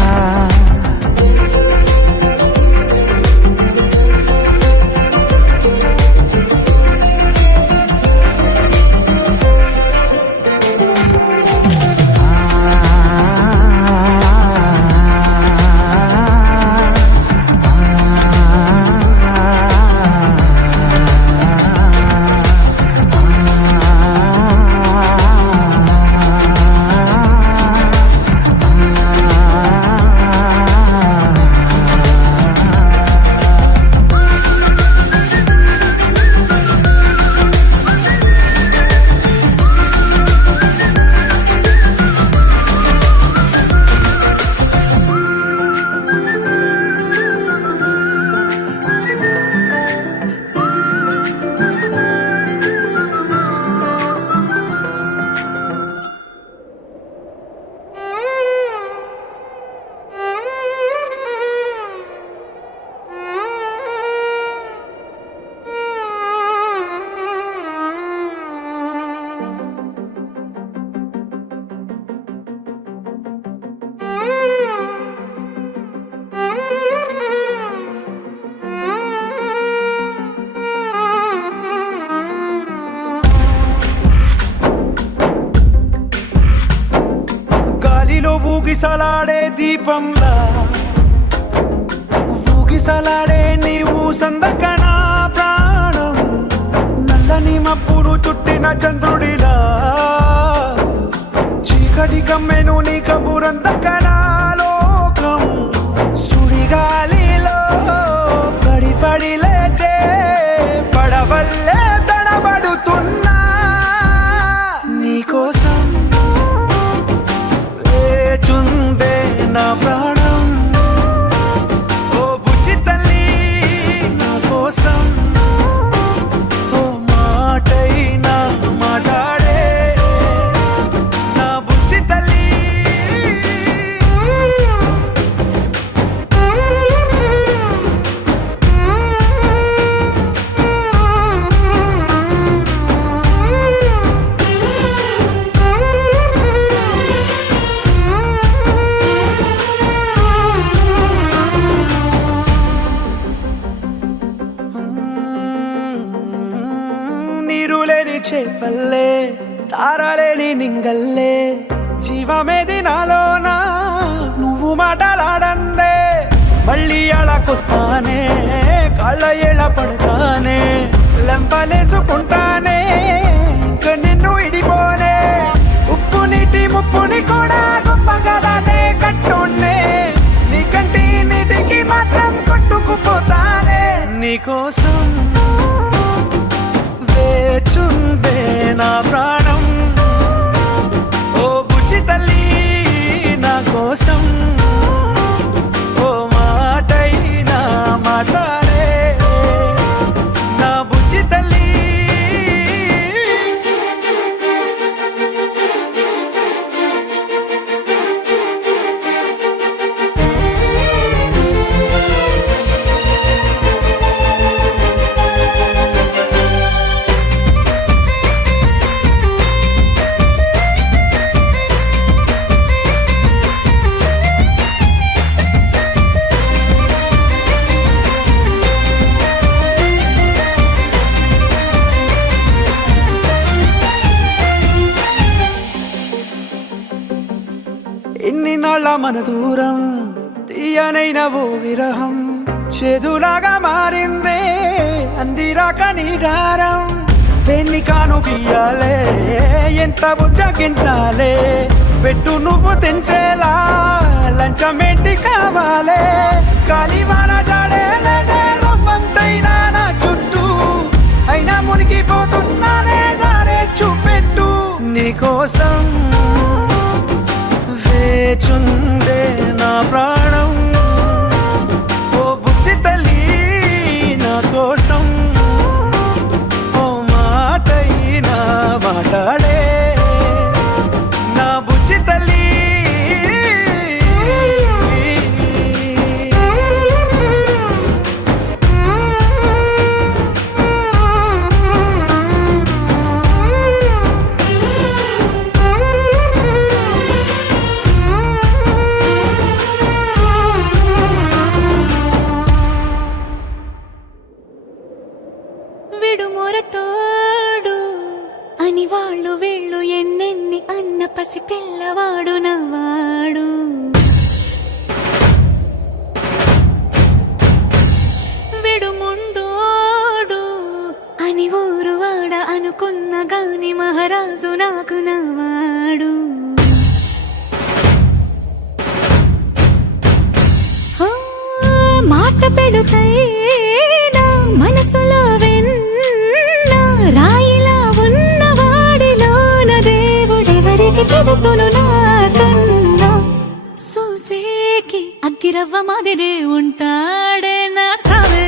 ఊగిసలాడే దీపంలా ఊగిసలాడే నీవు సందకనా ప్రాణం నల్లని మబ్బును చుట్టిన చంద్రుడిలా చీకటి కమ్మెను నీ కబురందకనా లోకం సుడిగాలిలో పడి పడి లేచే పడవల్లే తడబడుతున్నా నీకోసం చుందే నా ప్రాణం ఓ బుజ్జి తల్లి నా కోసం ఓ మాటైనా మాట్లాడే నా బుజ్జి తల్లి చేపల్లే తారలేని నింగల్లే జీవమేది నాలోనా నువ్వు మాటలాడందే మళ్ళీ అళకొస్తానే కాళ్ళ ఎలా పడతానే లెంపలేసుకుంటానే ఇంక నిన్ను ఇడిపోనే ఉప్పు నీటి ముప్పుని కూడా గొప్పగా దాటే కట్టున్నే నీ కంటి నీటికి మాత్రం కొట్టుకుపోతానే నీకోసం వేచుందే నా ప్రాణం ఓ బుజ్జి తల్లి నా కోసం ఓ మాటైనా మాట్లాడే నా బుజ్జి తల్లి ఇన్ని నాళ్ళ మన దూరం తీయనైన ఓ విరహం చేదులాగా మారిందే అందిరాక నీ గారం దేన్ని కాను బియ్యాలే ఎంత బుజ్జగించాలే పెట్టు నువ్వు తెంచేలా లంచమేంటి కావాలే కాలివాన జాడేలేదే రవ్వంతైనా నా చుట్టూ అయినా మునిగిపోతున్నానే దారే చూపెట్టు నీకోసం వేచుందే నా ప్రాణం ఓ బుజ్జి తల్లి నా కోసం ఓ మాటైనా మాట్లాడే నా బుజ్జి తల్లి విడుమొరటోడు అని వాళ్ళు వీళ్ళు ఎన్నెన్ని అన్న పసి పిల్లవాడు నవ్వాడు విడుముండోడు అని ఊరు వాడ అనుకున్న గాని మహారాజు నాకు నవ్వాడు మాట పెడుసైనా మనసులో రాయిలా ఉన్నవాడిలోన దేవుడెవరికి తెలుసును నాకన్నా సూసేకి అగ్గిరవ్వ మాదిరే ఉంటాడే నా సవే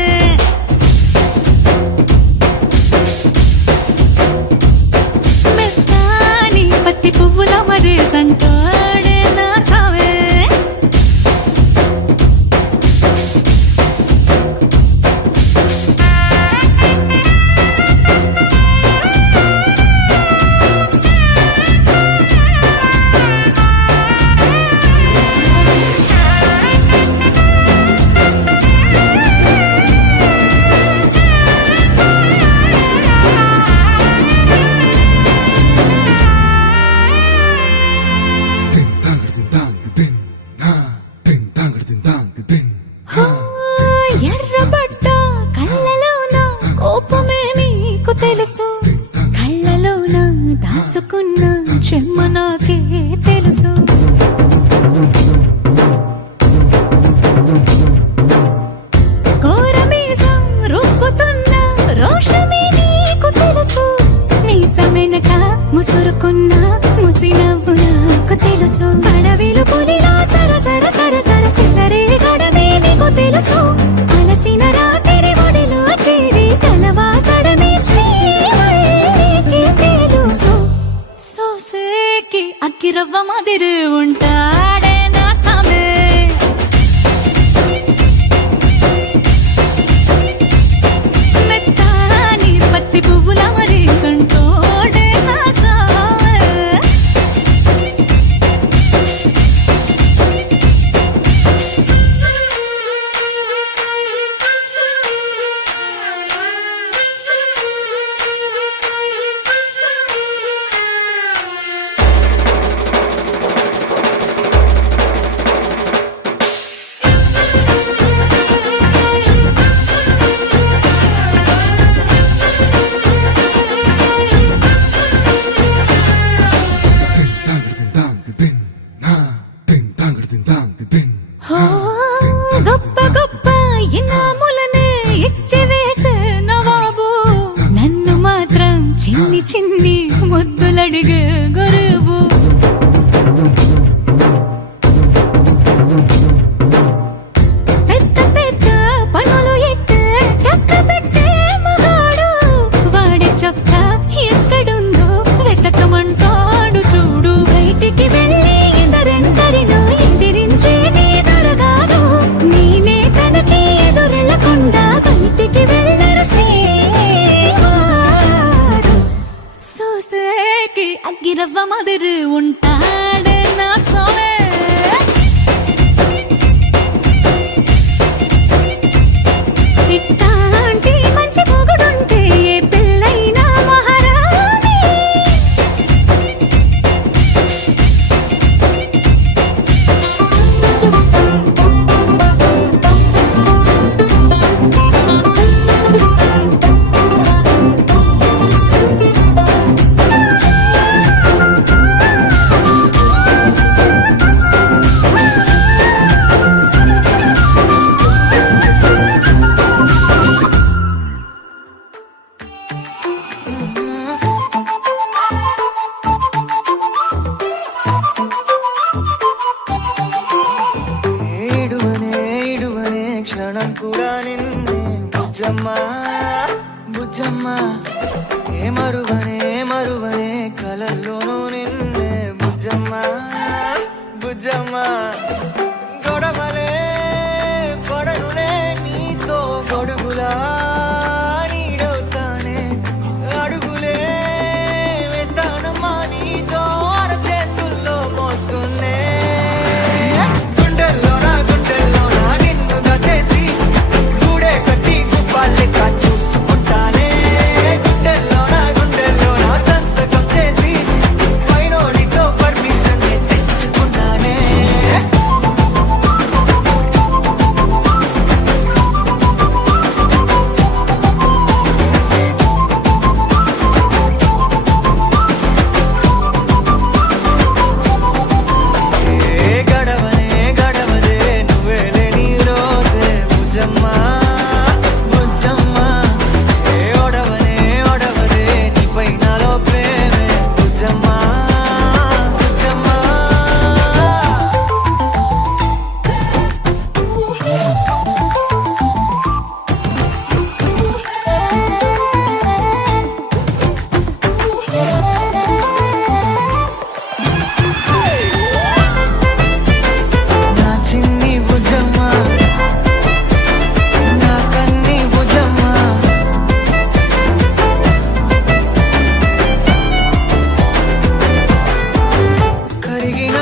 మెత్తాని పత్తి పువ్వుల మరే సంటాడే నా సవే క్షణం కూడా నిన్నే బుజ్జమ్మ బుజ్జమ్మ ఏ మరువనే కలల్లోనూ నిన్నే బుజ్జమ్మ బుజ్జమ్మ గొడవలే పడనులే నీతో గొడుగులా నీడవుతానే అడుగులే వేస్తానమ్మా నీతో అరచేతుల్లో మోస్తున్నే గుండెల్లోనా నిన్ను దచేసి గూడే కట్టి గుప్పాలెక్క చూసుకుంటానే గుండెల్లోనా సంతకం చేసి పైనోడితో పర్మిషన్ తెచ్చుకున్నానే గడవదే నువ్వే లేని రోజే బుజ్జమ్మ బుజ్జమ్మ ఏ ఒడవదే నీపై నాలో ప్రేమే బుజ్జమ్మ బుజ్జమ్మ నా చిన్ని బుజ్జమ్మ నా కన్ని బుజ్జమ్మ కరిగిన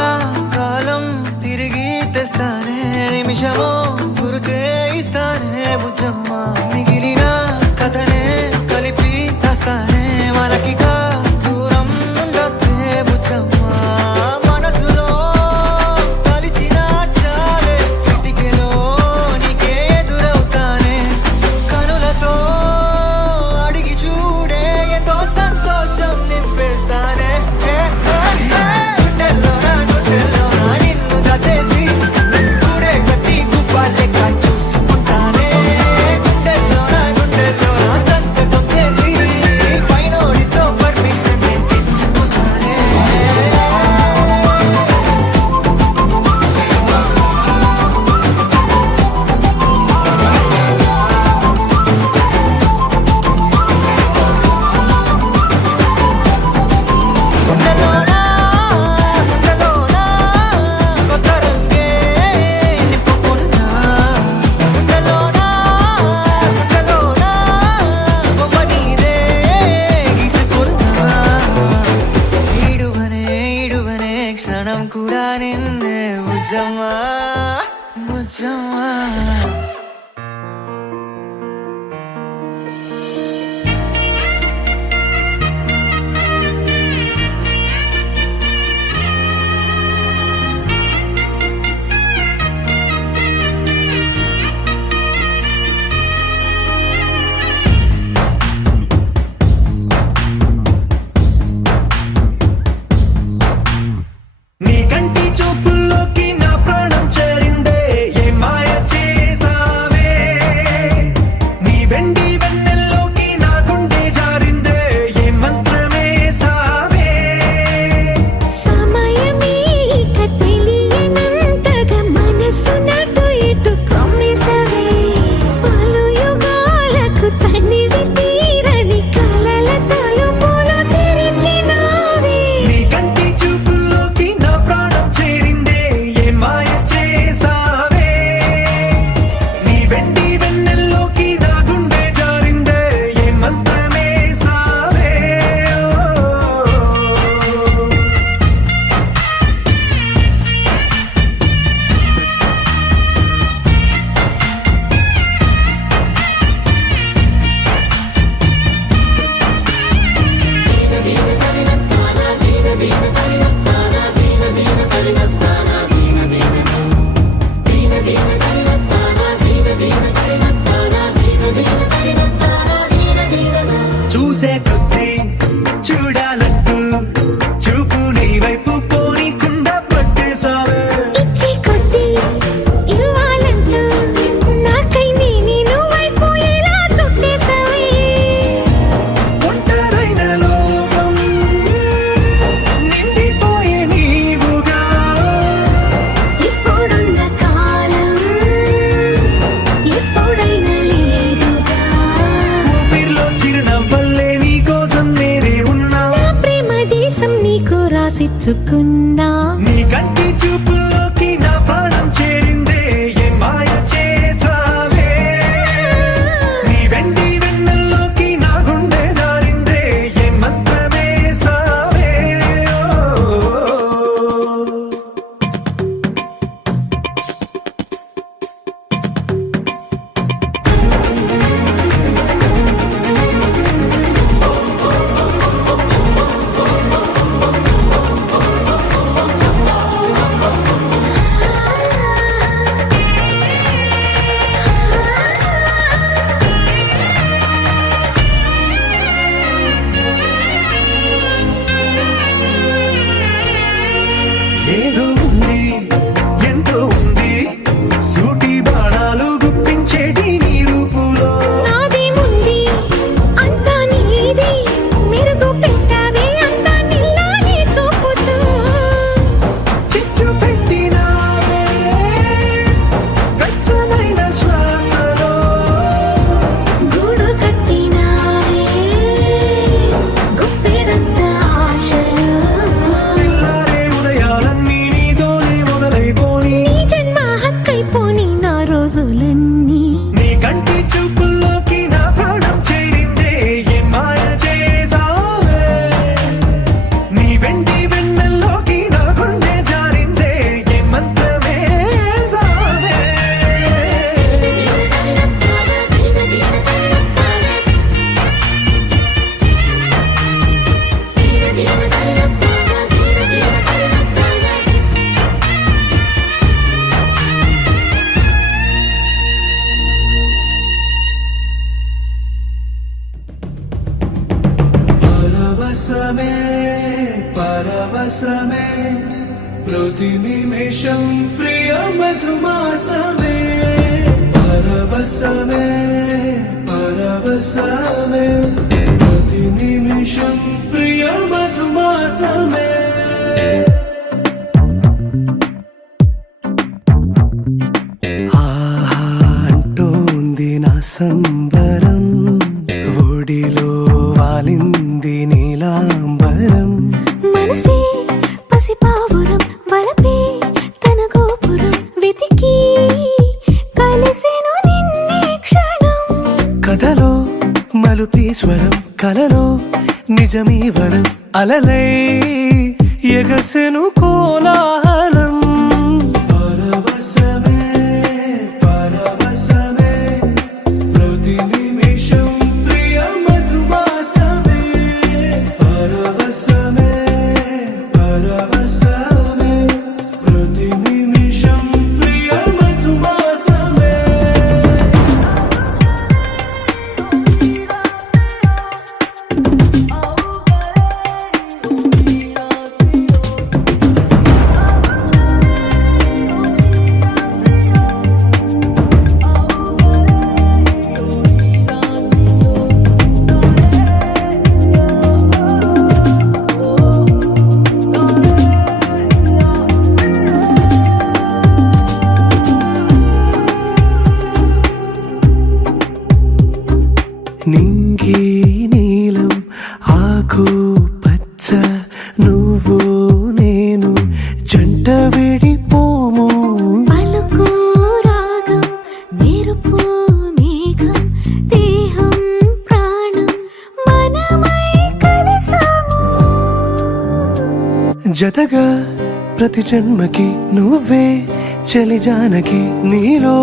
కాలం తిరిగి తెస్తానే నిమిషమో గురుతే ఇస్తానే బుజ్జమ్మ మిగిలిన కథనే కలిపి రాస్తానే మనకిగా దూరం ఉండొద్దే బుజ్జమ్మ మనసులో తలిచిన చాలే చిటికెలో నీకే ఎదురవుతానే కనులతో అడిగి చూడే ఎంతో సంతోషం నింపేస్తానే గుండెల్లోనా నిన్ను దచేసి గూడే కట్టి గుప్పాలెక్క చూసుకుంటానే గుండెల్లోనా సంతకం చేసి పైనోడితో పర్మిషన్ తెచ్చుకున్నానే గుండెల్లోనా కొత్త రంగే నింపుకున్నా గుండెల్లోనా బొమ్మ నీదే గీసుకున్నా ఈడువనే క్షణం కూడా నిన్నే బుజ్జమ్మ బుజ్జమ్మ నీ కంటి చూపుల్లోకి నా ప్రాణం చేరిందే ఏ మాయ చేసా దోచుకున్నా నీ కంటి చూపుల్లోకి నా ప్రాణం చేరిందే ఏ మాయ చేసావే నీ వెండి వెన్నెల్లోకి నా గుండె జారిందే ఏ మంత్రమే సావే ఏదో ఉంది ఎంతో ఉంది సూటి బాణాలు గుప్పించేటి నీ రూపులో నాది ముంది అంతా నీది మెరుగు పెట్టావే అంతా నిల్లాని చూపుతూ చిచ్చు పెట్టినావే వెచ్చనైన శ్వాసలో గూడు కట్టినావే గుప్పెడంత ఆశలు పిల్లారే ఉదయాలన్నీ నీతోనే మొదలైపోని నీ జన్మ హక్కైపోని నా రోజులన్నీ నీ కంటి చూపుల్లోకి నా ప్రాణం చేరిందే ఏ మాయ చేసావే నీ వెండి వెన్నెల్లోకి నా గుండె జారిందే ఏ మంత్రమే సావే పరవశమే పరవశమే ప్రతి నిమిషం ప్రియ మధుమాసమే పరవశమే పరవశమే ప్రతి నిమిషం ప్రియ మధుమాసమే ఆహా అంటోంది నా సంబరం ఒడిలో వాలింది నీలాంబరం మనసే పసిపావురం వలపే తన గోపురం వెతికి కలిసెను నిన్నే క్షణం కథలో మలుపీశ్వరం కలలో నిజమీ వరం అలలై ఎగసెను కోలాహలం పరవశమే పరవశమే ప్రతి నిమిషం ప్రియ మధుమాసమే పరవశమే పరవశమే ప్రతి నిమిషం ప్రియ మధుమాసమే నింగి నీలం ఆకు పచ్చ నువ్వు నేను జంట విడిపోము పలుకు రాగం మెరుపు మేఘం దేహం ప్రాణం మనమై కలిసాము జతగా ప్రతి జన్మకి నువ్వే చలి జానకి నీలో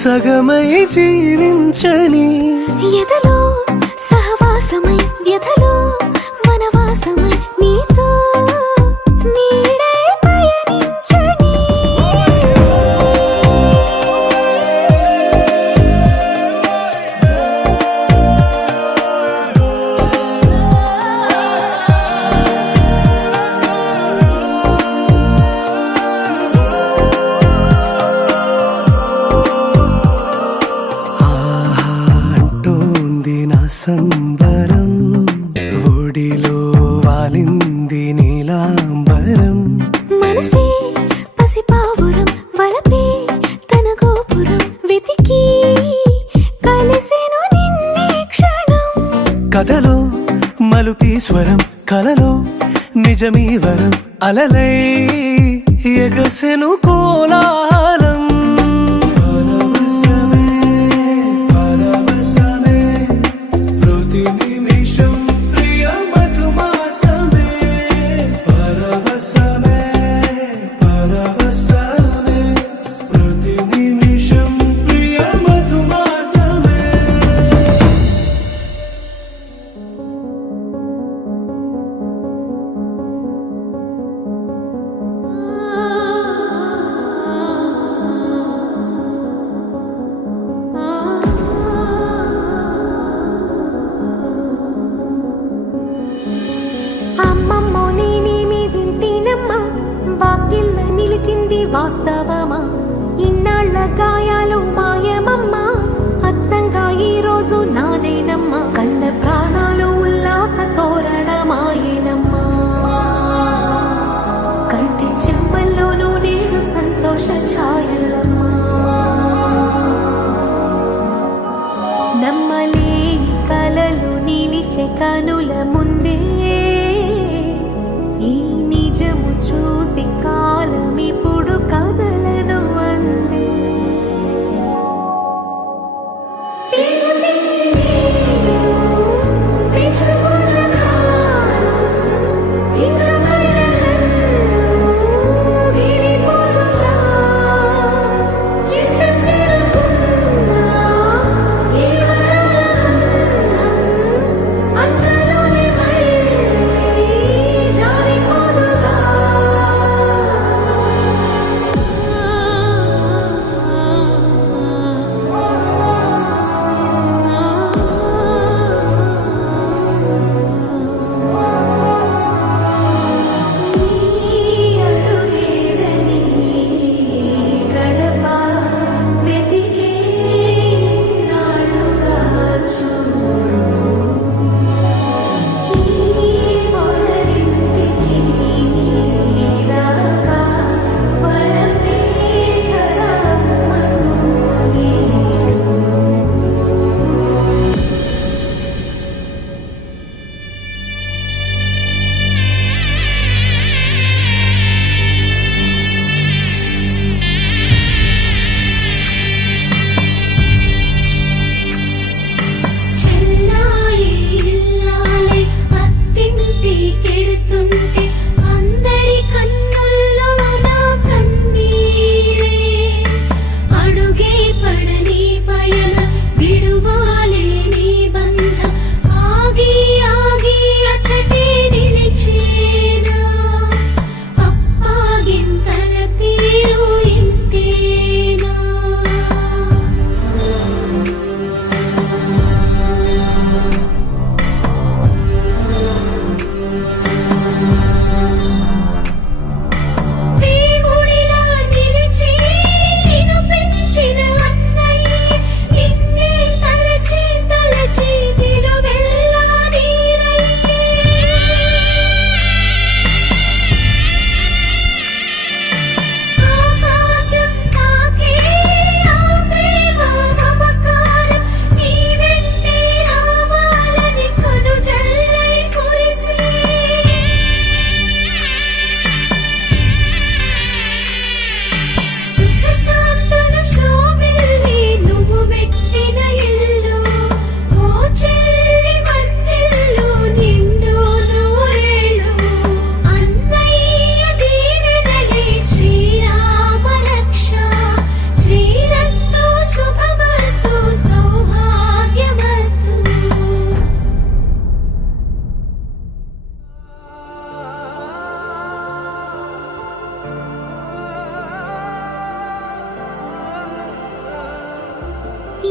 సగమై జీవించని ఎదలో సహవాసమై వ్యధలో వనవాసమై నీతో నీడై పయనించని ఆహా అంటోంది నా సంబరం ఒడిలో వాలింది నీలాంబరం మనసే పసిపావురం వలపే తన గోపురం వెతికి కలిసెను నిన్నే క్షణం కథలో మలుపీశ్వరం కలలో నిజమీ వరం అలలై ఎగసెను కోలాహలం పరవశమే పరవశమే ప్రతి నిమిషం ప్రియ మధుమాసమే పరవశమే పరవశమే ప్రతి నిమిషం ప్రియ మధుమాసమే అమ్మమ్మో నేనేమి వింటేనమ్మా వాకిళ్ళ నిలిచింది వాస్తవమా ఇన్నాళ్ళ గాయాలు మాయమమ్మా అచ్చంగా ఈ రోజు నాదేనమ్మా కన్న ప్రాణాలు ఉల్లాస తోరణమాయేనమ్మా కంటి చెమ్మల్లోనూ నేడు సంతోష ఛాయలమ్మా నమ్మలేని కలలు నిలిచే కనుల ముందే ఈ నిజము చూసి కాలం ఇప్పుడు కదలను అందే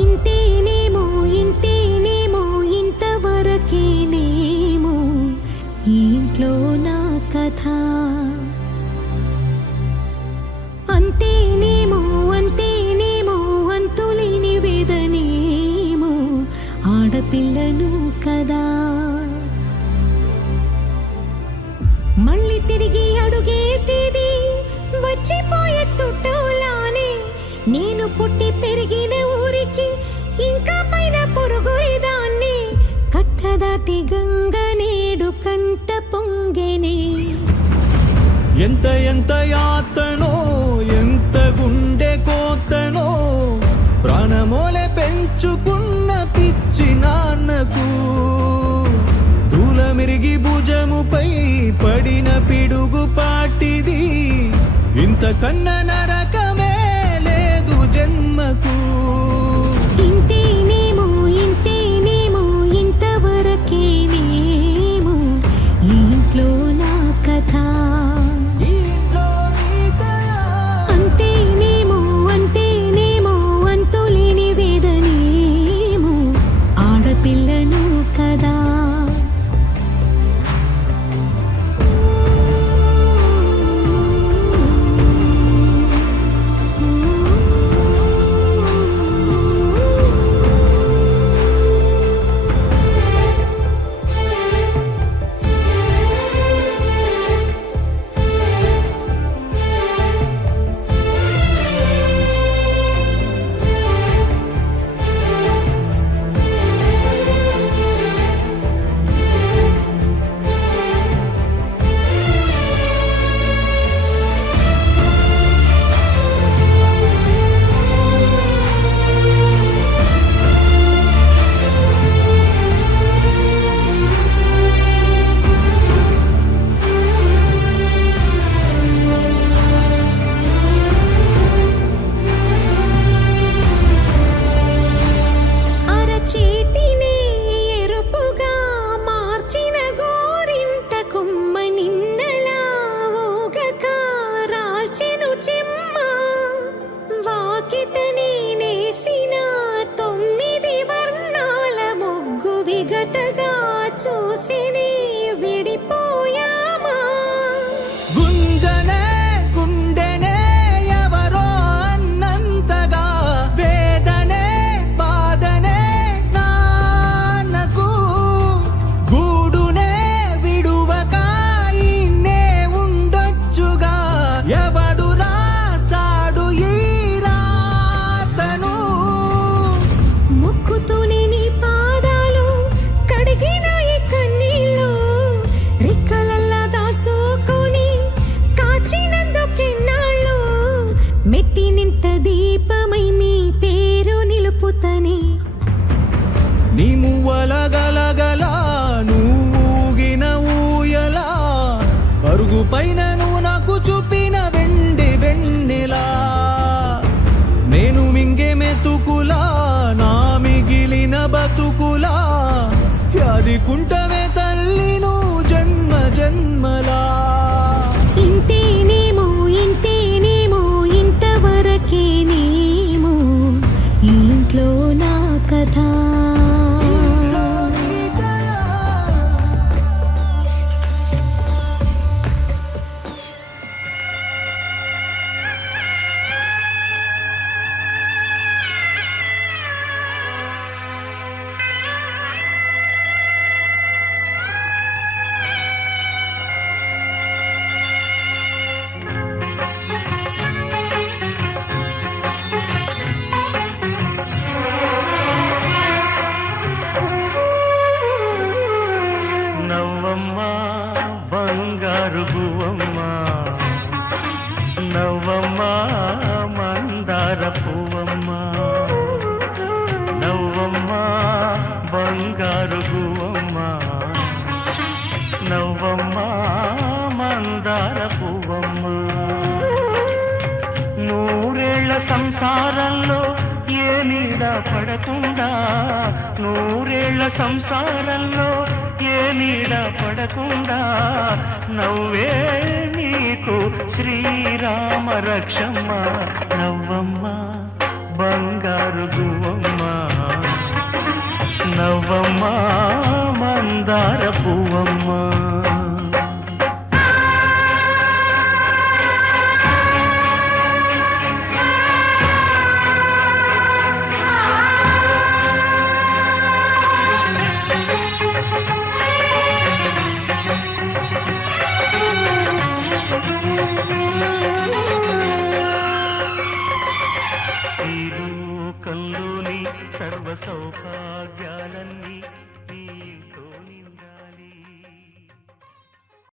ఇంతేనేమో ఇంతేనేమో ఇంతవరకేనేమో ఈ ఇంట్లో నా కథ అంతేనేమో అంతేనేమో అంతులేని వేదనేమో ఆడపిల్లను కదా మళ్ళీ తిరిగి అడుగేసేది వచ్చిపోయే చుట్టూలానే నేను పుట్టి పెరిగిన ఊరికి ఇంకా పైన పొరుగురిదాన్ని కట్టదాటి గంగ నేడు కంట పొంగెనే ఎంత ఎంత యాతనో ఎంత గుండె కోతనో ప్రాణమోలే పెంచుకున్న పిచ్చి నాన్నకు దూలమిరిగి భుజముపై పడిన పిడుగు పాటిది ఇంతకన్న నరకమే లేదు జన్మకు ఇంతేనేమో ఇంతేనేమో ఇంతవరకేనేమో ఈ ఇంట్లో నా కథ అంతేనేమో అంతేనేమో అంతులేని వేదనేమో ఆడపిల్లను కదా అరచేతినే ఎరుపుగా మార్చిన గోరింట కొమ్మ నిన్నలా ఊగక రాల్చెను చెమ్మ వాకిట నేనేసిన 9 వర్ణాల ముగ్గు విగతగా చూసినే విడిపోయామా గుంజనే గుండెనే ఎవరో అన్నంతగా వేదనే బాధనే నాన్నకు గూడునే విడువక ఇన్నే ఉండొచ్చుగా ఎవడు రాసాడు ఈ రాతను మొక్కుతూనే నీ పాదాలు కడిగిన ఈ కన్నీళ్ళు రెక్కలల్లా దాసుకొని కాచినందుకెన్నాళ్ళు మెట్టి నింట దీపమై మీ పేరు నిలుపుతనే నీ మువ్వల గలగల నువ్వుగిన ఊయలా పరుగు పైన నువ్వు నాకు చూపిన వెన్నెలా నేను మింగే మెతుకులా నా మిగిలిన బతుకులా యాదికుంటవే తల్లి నువ్వు జన్మ జన్మలా ఇంతేనేమో ఇంతేనేమో ఇంతవరకేనేమో ఈ ఇంట్లో నా కథ నవ్వమ్మ బంగారు గువ్వమ్మ నవ్వమ్మ మందార పువ్వమ్మ నవ్వమ్మ బంగారు గువ్వమ్మ నవ్వమ్మ మందార పువ్వమ్మ నూరేళ్ల సంసారంలో ఏ నీడ పడకుండా నూరేళ్ల సంసారంలో ఏ నీడ పడకుండా నవ్వే నీకు శ్రీరామ రక్షమ్మ నవ్వమ్మ బంగారు గువ్వమ్మ నవ్వమ్మ మందార పువ్వమ్మ ఈ లోకంలోని సర్వ సౌభాగ్యాలన్నీ